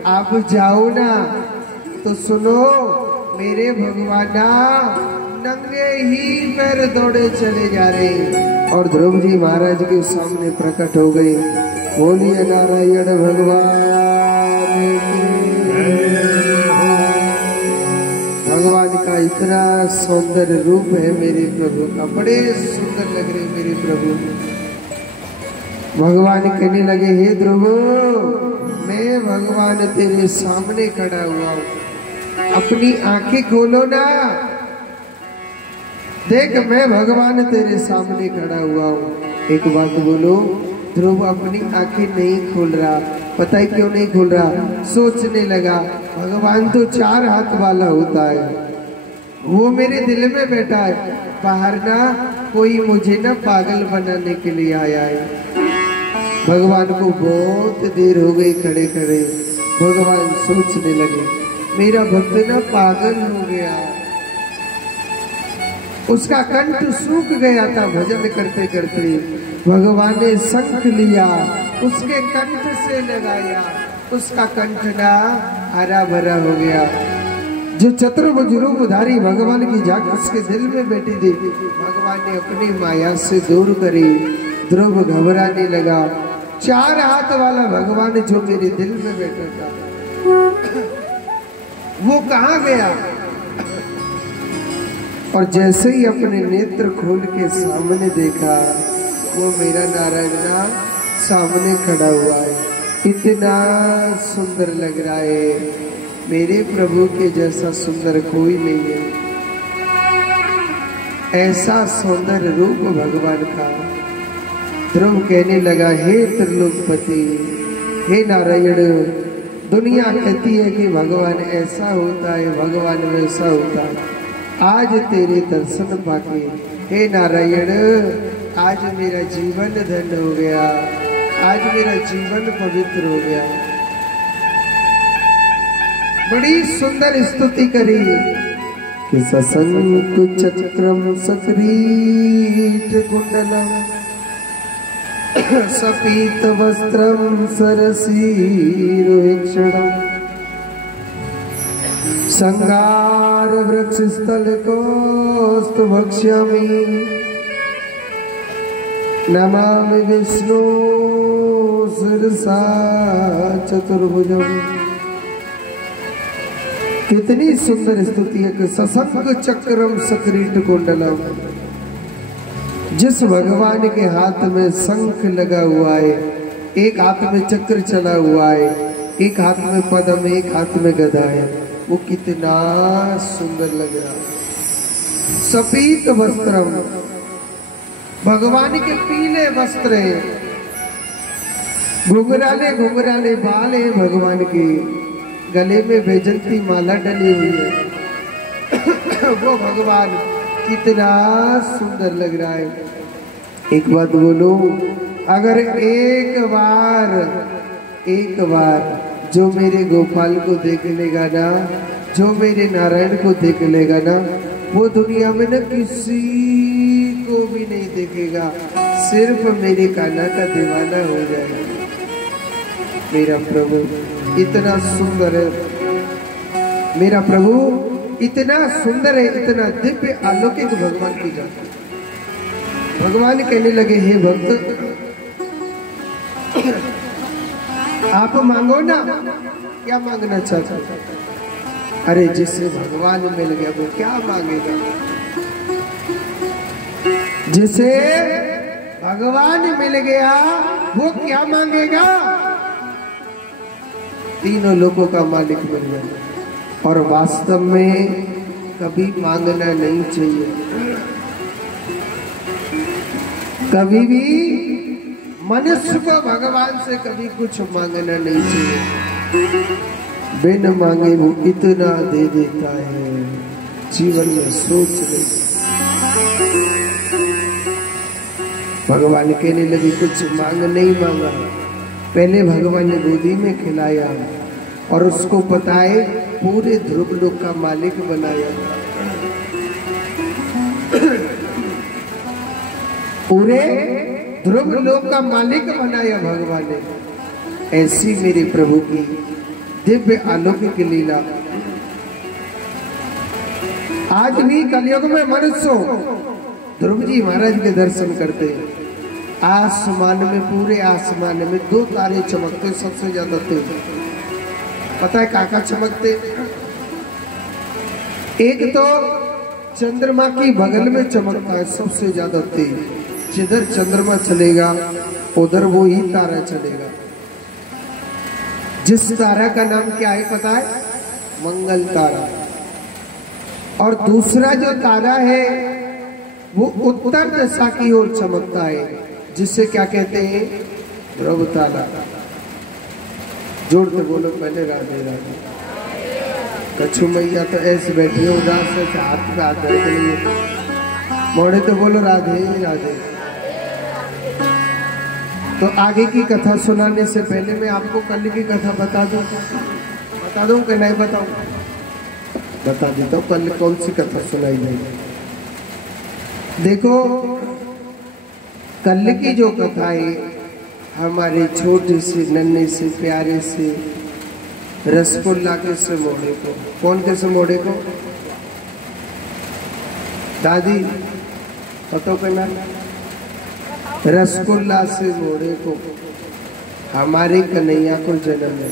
आप जाओ ना। तो सुनो, मेरे भगवान नंगे ही पैर दौड़े चले जा रहे और ध्रुव जी महाराज के सामने प्रकट हो गए। बोलिए नारायण भगवान की। भगवान का इतना सौंदर्य रूप है मेरे प्रभु का, बड़े सुंदर लग रहे मेरे प्रभु। भगवान कहने लगे, हे ध्रुव, मैं भगवान तेरे सामने खड़ा हुआ हूँ, अपनी आंखें खोलो ना। देख, मैं भगवान तेरे सामने खड़ा हुआ हूँ। एक बात बोलो, ध्रुव अपनी आंखें नहीं खोल रहा। पता है क्यों नहीं खोल रहा? सोचने लगा, भगवान तो 4 हाथ वाला होता है, वो मेरे दिल में बैठा है, बाहर ना कोई मुझे ना पागल बनाने के लिए आया है। भगवान को बहुत देर हो गई खड़े खड़े। भगवान सोचने लगे, मेरा भक्त ना पागल हो गया, उसका कंठ सूख गया था भजन करते करते। भगवान ने शंख लिया, उसके कंठ से लगाया, उसका कंठ ना हरा भरा हो गया। जो चतुर्भुज रूपधारी भगवान की झांक उसके दिल में बैठी थी, भगवान ने अपनी माया से दूर करी। ध्रुव घबराने लगा, 4 हाथ वाला भगवान जो मेरे दिल में बैठा था वो कहाँ गया? और जैसे ही अपने नेत्र खोल के सामने देखा, वो मेरा नारायण ना सामने खड़ा हुआ है। इतना सुंदर लग रहा है, मेरे प्रभु के जैसा सुंदर कोई नहीं है। ऐसा सुंदर रूप भगवान का। ध्रुव कहने लगा, हे त्रिलोकपति, हे नारायण, दुनिया कहती है कि भगवान ऐसा होता है, भगवान वैसा होता है। आज तेरे दर्शन पाके हे नारायण, आज मेरा जीवन धन्य हो गया, आज मेरा जीवन पवित्र हो गया। बड़ी सुंदर स्तुति करी कि सशंक चक्रम सक्रीट कुंडलम सपीत वस्त्रम सरसीरुक्षणम संगार वृक्ष स्थल कोस्त भक्ष्यामि नमामि विष्णु शिरसा चतुर्भुजम। कितनी सुंदर स्तुति है कि सशंक चक्रम सक्रीट कुंडलम। जिस भगवान के हाथ में शंख लगा हुआ है, एक हाथ में चक्र चला हुआ है, एक हाथ में पद्म, एक हाथ में गदा है, वो कितना सुंदर लग रहा है। सपीत वस्त्रम, भगवान के पीले वस्त्र है, घुंघराले घुंघराले बाल है भगवान के, गले में वैजंती माला डली हुई है। वो भगवान कितना सुंदर लग रहा है। एक बात बोलो, अगर एक बार जो मेरे गोपाल को देख लेगा ना, जो मेरे नारायण को देख लेगा ना, वो दुनिया में ना किसी को भी नहीं देखेगा, सिर्फ मेरे कान्हा का दीवाना हो जाएगा। मेरा प्रभु इतना सुंदर है, मेरा प्रभु इतना सुंदर है, इतना दिव्य अलौकिक भगवान की जात। भगवान कहने लगे, हे भक्त, आप मांगो ना, क्या मांगना चाहते? अरे जिससे भगवान मिल गया वो क्या मांगेगा? जिसे भगवान मिल गया वो क्या मांगेगा? तीनों लोगों का मालिक बन गया। और वास्तव में कभी मांगना नहीं चाहिए, कभी भी मनुष्य को भगवान से कभी कुछ मांगना नहीं चाहिए। बिन मांगे वो इतना दे देता है, जीवन में सोच नहीं। भगवान कहने लगे, कुछ मांग नहीं मांगा, पहले भगवान ने गोदी में खिलाया और उसको पता है पूरे ध्रुव लोक का मालिक बनाया। पूरे ध्रुव लोक का मालिक बनाया भगवान ने। ऐसी मेरे प्रभु की दिव्य अलौकिक लीला। आज भी कलयुग में मनुष्य ध्रुव जी महाराज के दर्शन करते हैं। आसमान में, पूरे आसमान में 2 तारे चमकते सबसे ज्यादा तेज। पता है काका चमकते? एक तो चंद्रमा की बगल में चमकता है सबसे ज्यादा तेज। जिधर चंद्रमा चलेगा उधर वो ही तारा चलेगा। जिस तारा का नाम क्या है पता है? मंगल तारा। और दूसरा जो तारा है वो उत्तर दिशा की ओर चमकता है, जिससे क्या कहते हैं? ध्रुव तारा। जोड़ के बोलो पहले राधे राधे। कछु मैया तो ऐसे बैठी हो उदास से, हाथ पे हाथ रख लिए, मोड़े तो बोलो राधे राधे। तो आगे की कथा सुनाने से पहले मैं आपको कल की कथा बता दूं कि नहीं बताऊं? बता देता हूं कल कौन सी कथा सुनाई जाएगी। देखो, कल की जो कथा है हमारे छोटे से नन्हे से प्यारे से रसगुल्ला के समोड़े को। कौन के समोड़े को? दादी पता करना। रसगुल्ला से मोड़े को हमारे कन्हैया को जन्म है।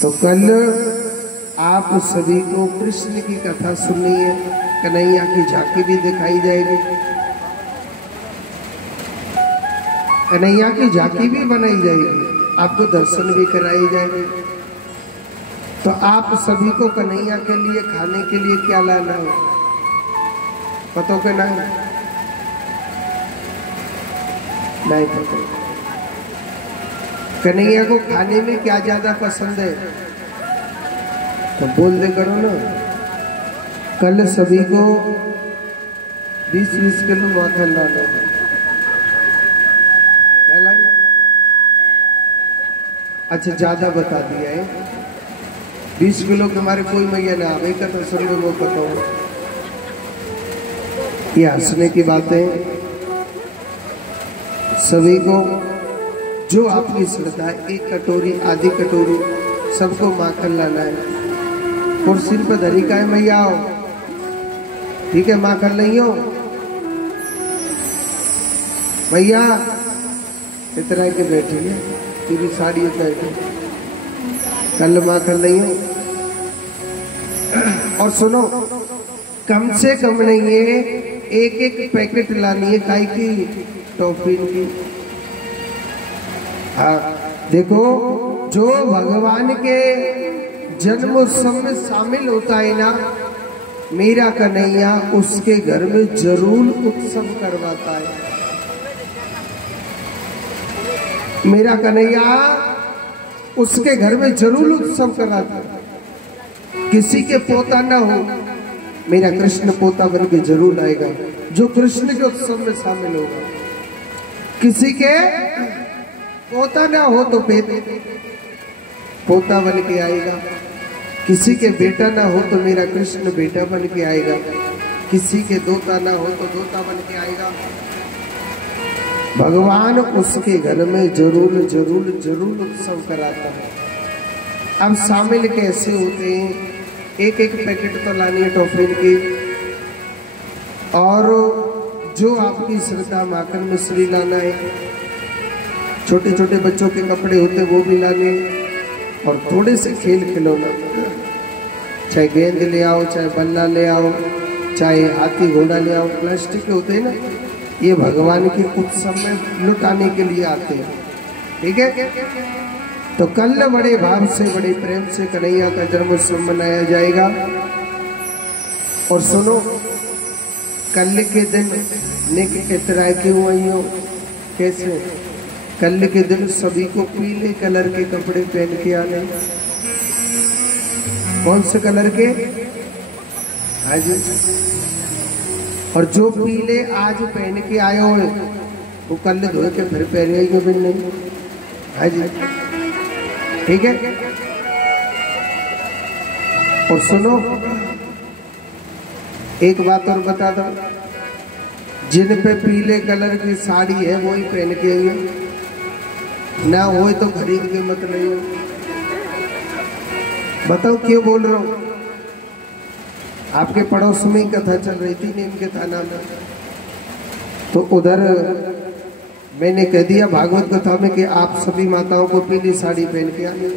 तो कल आप सभी को कृष्ण की कथा सुननी है, कन्हैया की झांकी भी दिखाई जाएगी, कन्हैया की झांकी भी बनाई जाएगी। आपको दर्शन भी कराए जाएंगे। तो आप सभी को कन्हैया के लिए खाने के लिए क्या लाना है पता के नहीं पता। कन्हैया को खाने में क्या ज्यादा पसंद है तो बोल दे करो ना। कल सभी को 20-20 किलो माखन लाना है। क्या लाए? अच्छा ज्यादा बता दिया है। 20 किलो के हमारे कोई मैया ना आवे का तो सब लोगों को बताओ। ये हंसने की बातें सभी को जो आपकी श्रद्धा है, 1 कटोरी आधी कटोरी सबको माखन लाना है। कुर्सी पर धरी का है मैया आओ, ठीक है माखन नहीं हो भैया इतना के बैठी है तेरी साड़ी उतर के कल माखन नहीं हो। और सुनो कम से कम नहीं है 1-1 पैकेट लानी है काई की टॉफी की। हाँ देखो जो भगवान के जन्म उत्सव में शामिल होता है ना मेरा कन्हैया उसके घर में जरूर उत्सव करवाता है। मेरा कन्हैया उसके घर में जरूर उत्सव कराता है। किसी के पोता ना हो मेरा कृष्ण पोता बन के जरूर आएगा जो कृष्ण के उत्सव में शामिल होगा। किसी के पोता ना हो तो पोता बन के आएगा। किसी के बेटा ना हो तो मेरा कृष्ण बेटा बन के आएगा। किसी के दोता ना हो तो दोता बन के आएगा। भगवान उसके घर में जरूर जरूर जरूर उत्सव कराता है। अब शामिल कैसे होते हैं? 1-1 पैकेट तो लानी है टॉफी की। और जो आपकी श्रद्धा माखन मिश्री लाना है। छोटे छोटे बच्चों के कपड़े होते वो भी लाने। और थोड़े से खेल खिलौना चाहे गेंद ले आओ चाहे बल्ला ले आओ चाहे हाथी घोड़ा ले आओ प्लास्टिक के होते हैं ना ये भगवान के उत्सव में लुटाने के लिए आते हैं। ठीक है तो कल बड़े भाव से बड़े प्रेम से कन्हैया का जन्मोत्सव मनाया जाएगा। और सुनो कल के दिन निक इतराय क्यों आई हो कैसे? कल के दिन सभी को पीले कलर के कपड़े पहन के आने। कौन से कलर के? हाँ जी। और जो पीले आज पहन के आए हो वो कल धोए के फिर पहनेंगे भी नहीं। हाँ जी ठीक है। और सुनो एक बात और बता दो जिन पे पीले कलर की साड़ी है वो ही पहन के आइए ना हो तो खरीद के मत नहीं। बताओ क्यों बोल रहा हूं? आपके पड़ोस में ही कथा चल रही थी नीम के थाना में तो उधर मैंने कह दिया भागवत कथा में कि आप सभी माताओं को पीली साड़ी पहन के आनी।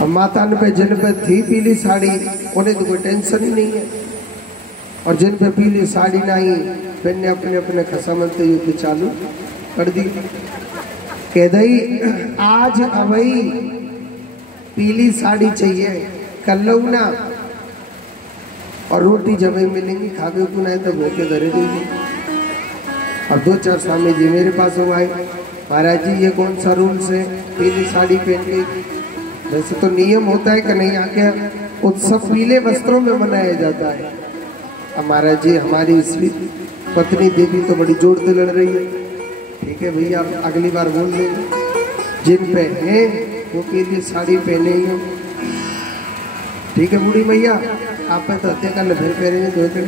अब माता पे जिन पे थी पीली साड़ी उन्हें तो कोई टेंशन ही नहीं है। और जिन पे पीली साड़ी नहीं पहनने अपने अपने खसामत युद्ध चालू कर दी। कह दई आज अबई पीली साड़ी चाहिए कल ना। और रोटी जब मिलेंगी खावे को नहीं तो भूखे धरे देगी। और 2-4 स्वामी जी मेरे पास हो आए महाराज जी ये कौन सा रूल्स है पीली साड़ी पहन के? वैसे तो नियम होता है कन्हैया के उत्सव पीले वस्त्रों में मनाया जाता है। अब महाराज जी हमारी इसलिए पत्नी देवी तो बड़ी जोर से लड़ रही है। ठीक है भैया आप अगली बार बोल लेंगे जिन पे है वो पीली साड़ी पहने ही हो। ठीक है बूढ़ी मैया आप पे तो हत्या कर फिर पहनेंगे धोते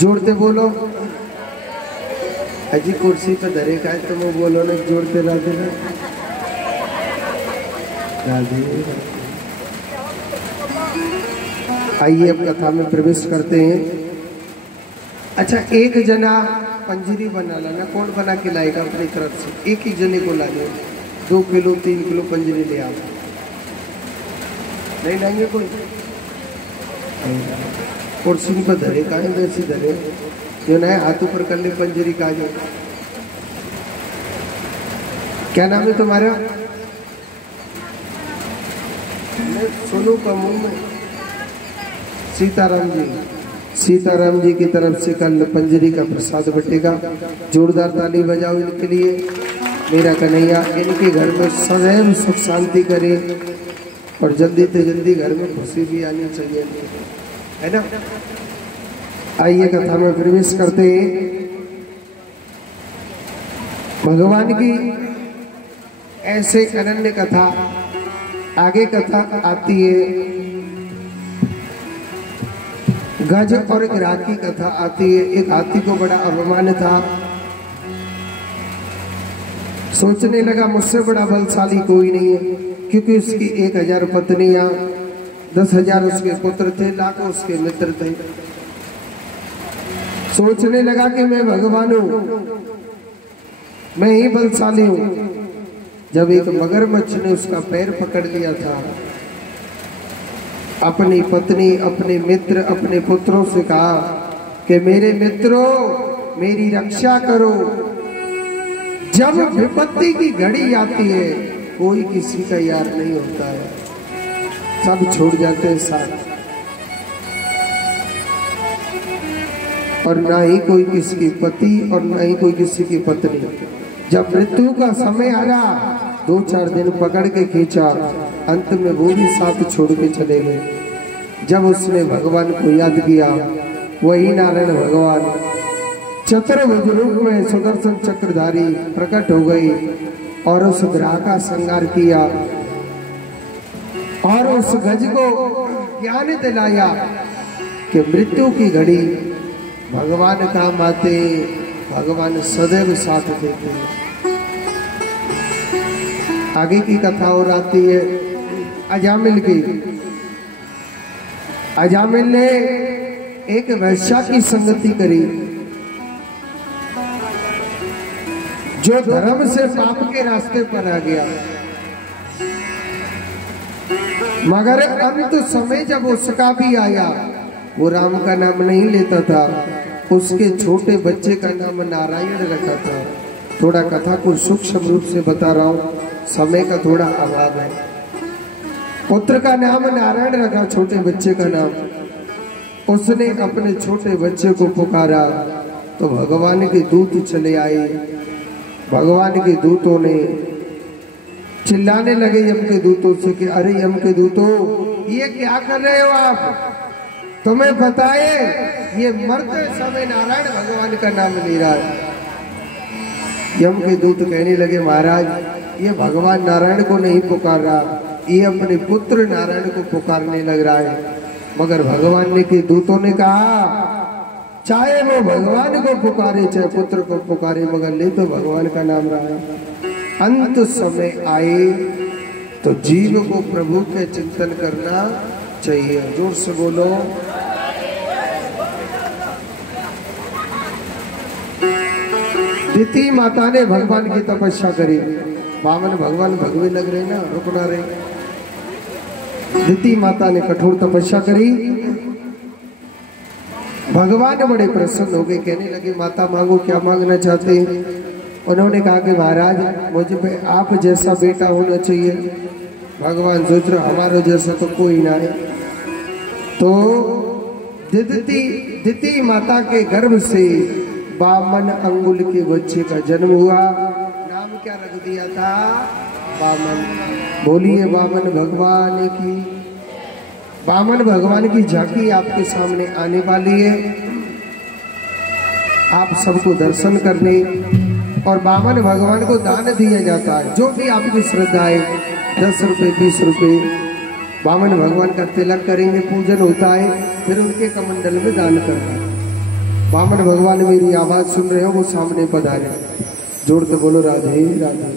जोड़ते बोलो। अजी कुर्सी पे धरे का है तो वो बोलो ना जोड़ते राधे राधे। आइए अब कथा में प्रवेश करते हैं। अच्छा एक जना पंजरी बना लाना। कौन बना के लाएगा अपनी तरफ से? एक ही जने को लाने 2 किलो 3 किलो पंजरी ले आओ। नहीं लाएंगे कोई? कुर्सी पर धरे का है वैसे धरे जो नए हाथों पर कर ले पंजरी का जो क्या नाम है तुम्हारा? सोनू का मुंह में सीताराम जी। सीताराम जी की तरफ से कल पंजरी का प्रसाद बटेगा। जोरदार ताली बजाओ इनके लिए। मेरा कन्हैया इनके घर में सदैव सुख शांति करे और जल्दी से जल्दी घर में खुशी भी आनी चाहिए, है ना। आइए कथा में प्रवेश करते हैं। भगवान की ऐसे अनन्य कथा, आगे कथा आती है गज और एक राग की कथा आती है। एक हाथी को बड़ा अभिमान था, सोचने लगा मुझसे बड़ा बलशाली कोई नहीं है, क्योंकि उसकी 1000 पत्नियां, 10,000 उसके पुत्र थे, लाखों उसके मित्र थे। सोचने लगा कि मैं भगवान हूं, मैं ही बलशाली हूं। जब एक मगरमच्छ ने उसका पैर पकड़ लिया था, अपनी पत्नी, अपने मित्र, अपने पुत्रों से कहा कि मेरे मित्रों मेरी रक्षा करो। जब विपत्ति की घड़ी आती है कोई किसी का यार नहीं होता है, सब छोड़ जाते हैं साथ, और ना ही कोई किसी की पति और ना ही कोई किसी की पत्नी। जब मृत्यु का समय आया 2-4 दिन पकड़ के खींचा, अंत में वो भी साथ छोड़ के चले गए। जब उसने भगवान को याद किया, वही नारायण भगवान चतुर्भुज रूप में सुदर्शन चक्रधारी प्रकट हो गई और उस ग्रह का संहार किया और उस गज को ज्ञान दिलाया कि मृत्यु की घड़ी भगवान काम आते, भगवान सदैव साथ देते। आगे की कथा और आती है अजामिल की। अजामिल ने एक वैश्या की संगति करी जो धर्म से पाप के रास्ते पर आ गया, मगर अंत समय जब उसका भी आया, वो राम का नाम नहीं लेता था, उसके छोटे बच्चे का नाम नारायण रखा था। थोड़ा कथा को सूक्ष्म रूप से बता रहा हूँ, समय का थोड़ा अभाव है। पुत्र का नाम नारायण रखा, छोटे बच्चे का नाम। उसने अपने छोटे बच्चे को पुकारा तो भगवान के दूत चले आए। भगवान के दूतों ने चिल्लाने लगे यम के दूतों से कि अरे यम के दूतों, ये क्या कर रहे हो आप? तुम्हें पता है ये मरते समय नारायण भगवान का नाम ले रहा है। यम के दूत कहने लगे महाराज, ये भगवान नारायण को नहीं पुकार रहा, ये अपने पुत्र नारायण को पुकारने लग रहा है। मगर भगवान ने के दूतों ने कहा चाहे वो भगवान को पुकारे चाहे पुत्र को पुकारे, मगर ले तो भगवान का नाम रहा है। अंत समय आए तो जीव को प्रभु के चिंतन करना चाहिए। जोर से बोलो। दिति माता ने भगवान की तपस्या करी। वामन भगवान भगवे लग रहे ना, रुकना रहे। दिति माता ने कठोर तपस्या करी। भगवान बड़े प्रसन्न हो गए, कहने लगे माता मांगो, क्या मांगना चाहते हैं? उन्होंने कहा कि महाराज मुझे पे आप जैसा बेटा होना चाहिए। भगवान सोच रहे हमारा जैसा तो कोई ना है। तो दिति माता के गर्भ से 52 अंगुल के बच्चे का जन्म हुआ। नाम क्या रख दिया था? वामन। बोलिए वामन भगवान की। वामन भगवान की झांकी आपके सामने आने वाली है, आप सबको दर्शन करने। और वामन भगवान को दान दिया जाता है, जो भी आपकी श्रद्धा है, 10 रुपये 20 रुपये। वामन भगवान का तिलक करेंगे, पूजन होता है, फिर उनके कमंडल में दान करना है। वामन भगवान मेरी आवाज सुन रहे हो, वो सामने पधारे। जोड़ के बोलो राधे राधे।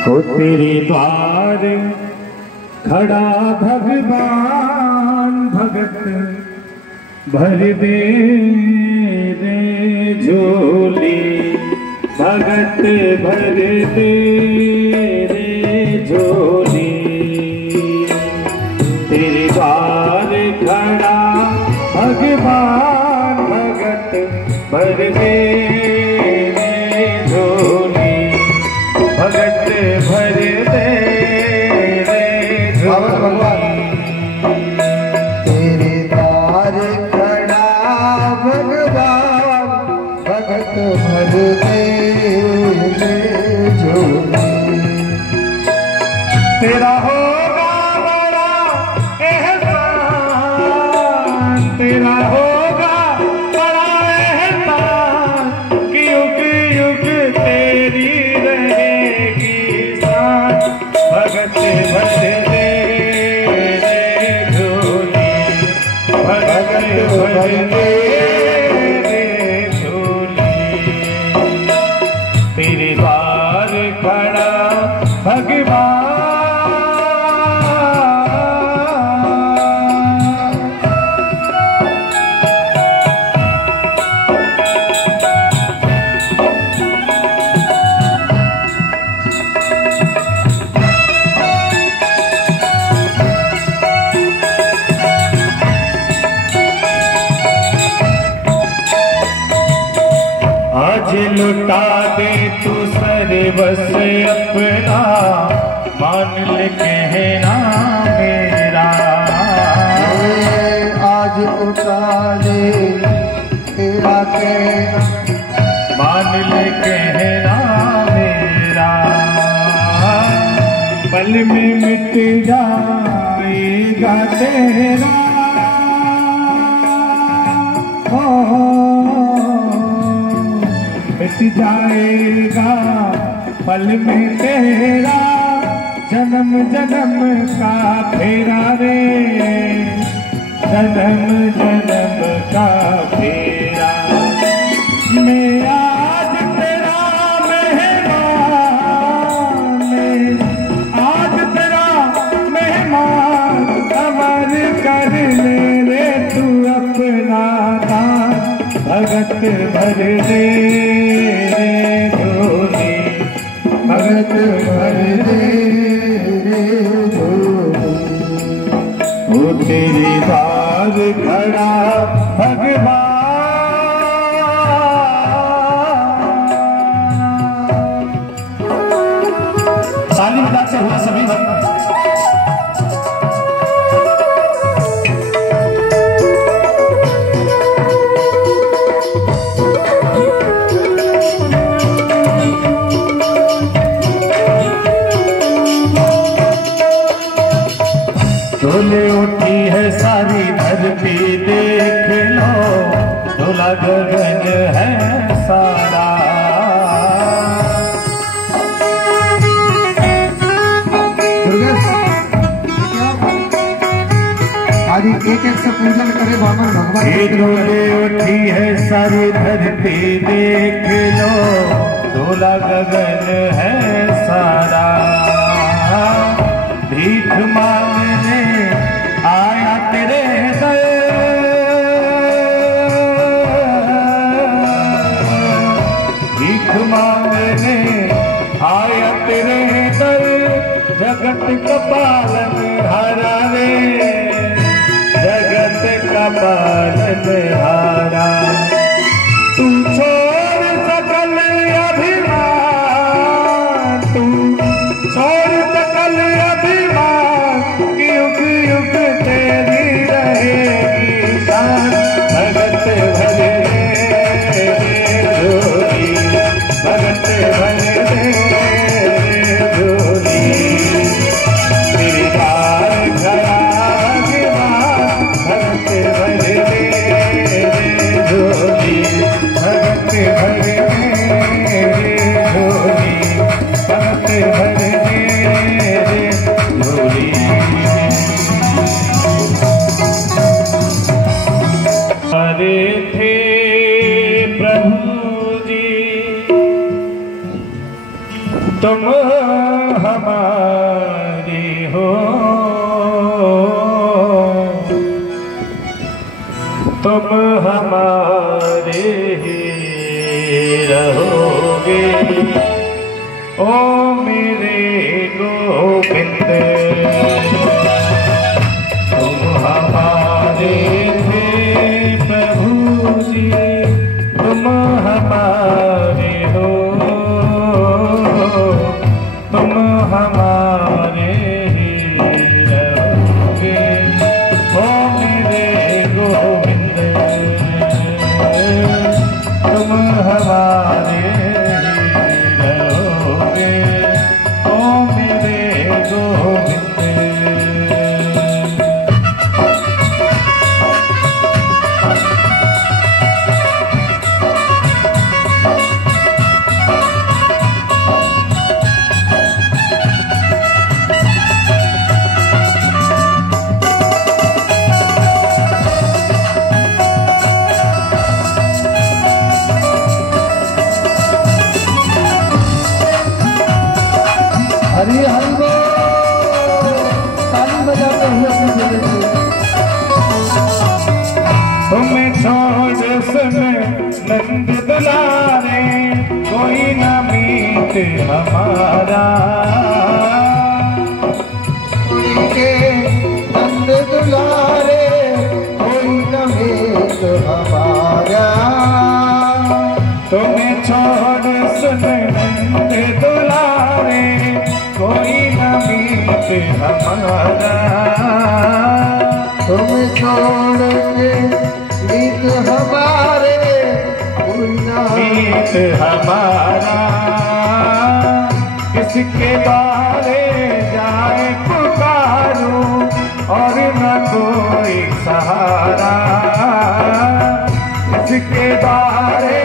हो तेरे द्वार खड़ा भगवान भगत भर दे रे झोली। भगत भर तेरे झोली, तेरे द्वार खड़ा भगवान, भगत भर तेरे झोली, भगत भर तेरे झोली। तेरे द्वार खड़ा भगवान, भगत भर तेरे झोली। तेरा होगा बड़ा एहसान, तेरा होगा बड़ा एहसान, कि युग युग तेरी रहेगी शान, भगत भर तेरे झोली, भगत भर तेरे झोली। तेरे द्वार खड़ा भगवान, आज लुटा दे तू सर्वस अपना, मान ले कहना मेरा। आज उठा ले तेरा कहना, मान ले कहना मेरा, पल में मिट जाएगा तेरा। मिट जाएगा पल में तेरा, जन्म जन्म का फेरा रे, जन्म जन्म का फेरा। मैं आज तेरा मेहमान, मैं आज तेरा मेहमान, अमर कर ले रे तू अपना दान, भगत भर तेरे झोली, भगत भर तेरे झोली। वो तेरे द्वार खड़ा भगवान, ताली बजाते हुए सभी डोले उठी है सारी धरती देख लो, डोला गगन है सारा। आज एक एक से पूजन करे बामन भगवान। डोले उठी है सारी धरती देख लो, डोला गगन है सारा। भीख मांगने आया तेरे दर, भीख मांगने आया तेरे दर, जगत का पालन हारा रे, जगत का पालन हारा। तू छोड़ सकल अभिमान, तू छोड़ सकल अभिमान, युग युग तेरी रहेगी शान, भगत भर तेरे झोली, भगत भर तेरे झोली। तेरे द्वार खड़ा भगवान, भगत भर तेरे झोली, भगत भर तेरे झोली, भगत भर तेरे झोली। हरे थे प्रभु जी तुम हमारे हो, तुम हमारे रहोगे। ओ मेरे गोविंद तुम हमारे थे प्रभु जी, तुम हमारे हो, तुम हमारे ही रहोगे। ओ मेरे गोविंद तुम हमारे ही रहोगे। ओ मेरे गोविंद हरि हरि बोल। ताली बजाते हुए अपनी जगह से। तुम्हें छोड़ सुन नंद दुलारे, कोई न मीत हमारा। उनके नंद दुलारे, कोई न मीत हमारा। तुम्हें छोड़ सुन नंद दुलारे, कोई न मीत हमारा। तुम छोड़ के मीत हमारे, कोई न मीत हमारा। किसके द्वारे जाए पुकारूं और न कोई सहारा। किसके द्वारे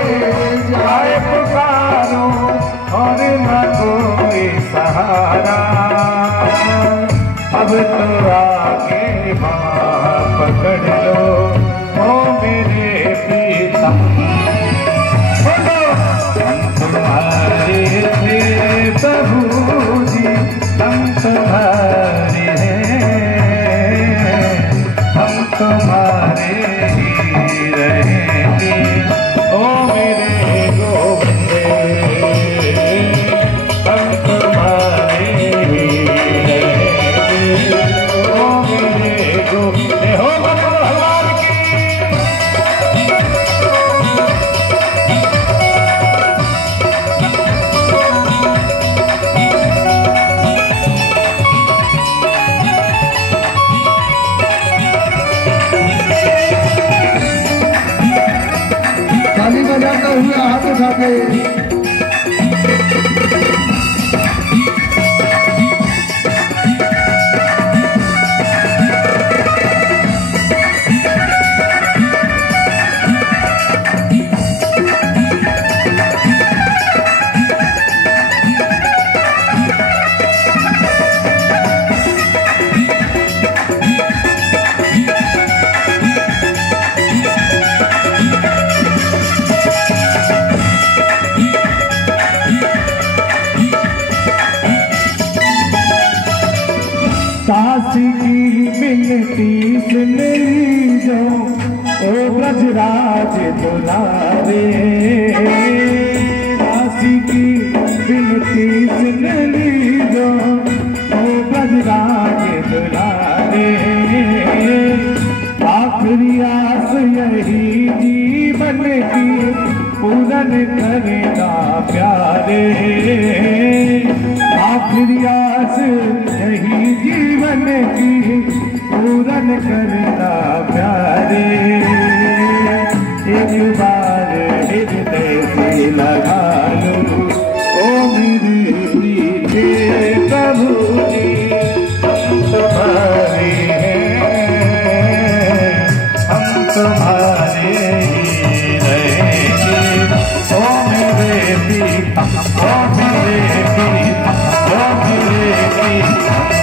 जाए पुकारूं और न कोई सहारा। अब तो आगे माँ पकड़ लो, ओ मेरे पिता। हम तुम्हारे थे प्रभु जी, हम तुम्हारे हैं, हम तुम्हारे ही रहेंगे। ओ मेरे गोविंद हम तुम्हारे ही रहेंगे। ओ मेरे गोविंद हो भगवान की। ताली बजाते हुए हाथ उठा के। काशी की बिनती सुन लीजो, ओ ब्रजराज दुलारे। काशी की बिनती सुन लीजो, ओ ब्रजराज दुलारे। आखिरी आस यही जीवन की पूरन करना प्यारे। आखिरी आस यही जीवन की पूरन करना प्यारे। एक बार हृदय से लगा लो, ओ मेरे प्रीते प्रभु जी, हम तुम्हारे हैं, हम तुम्हारे ही रहेंगे। ओ मेरे पिता, ओ मेरे पिता, ओ मेरे पिता।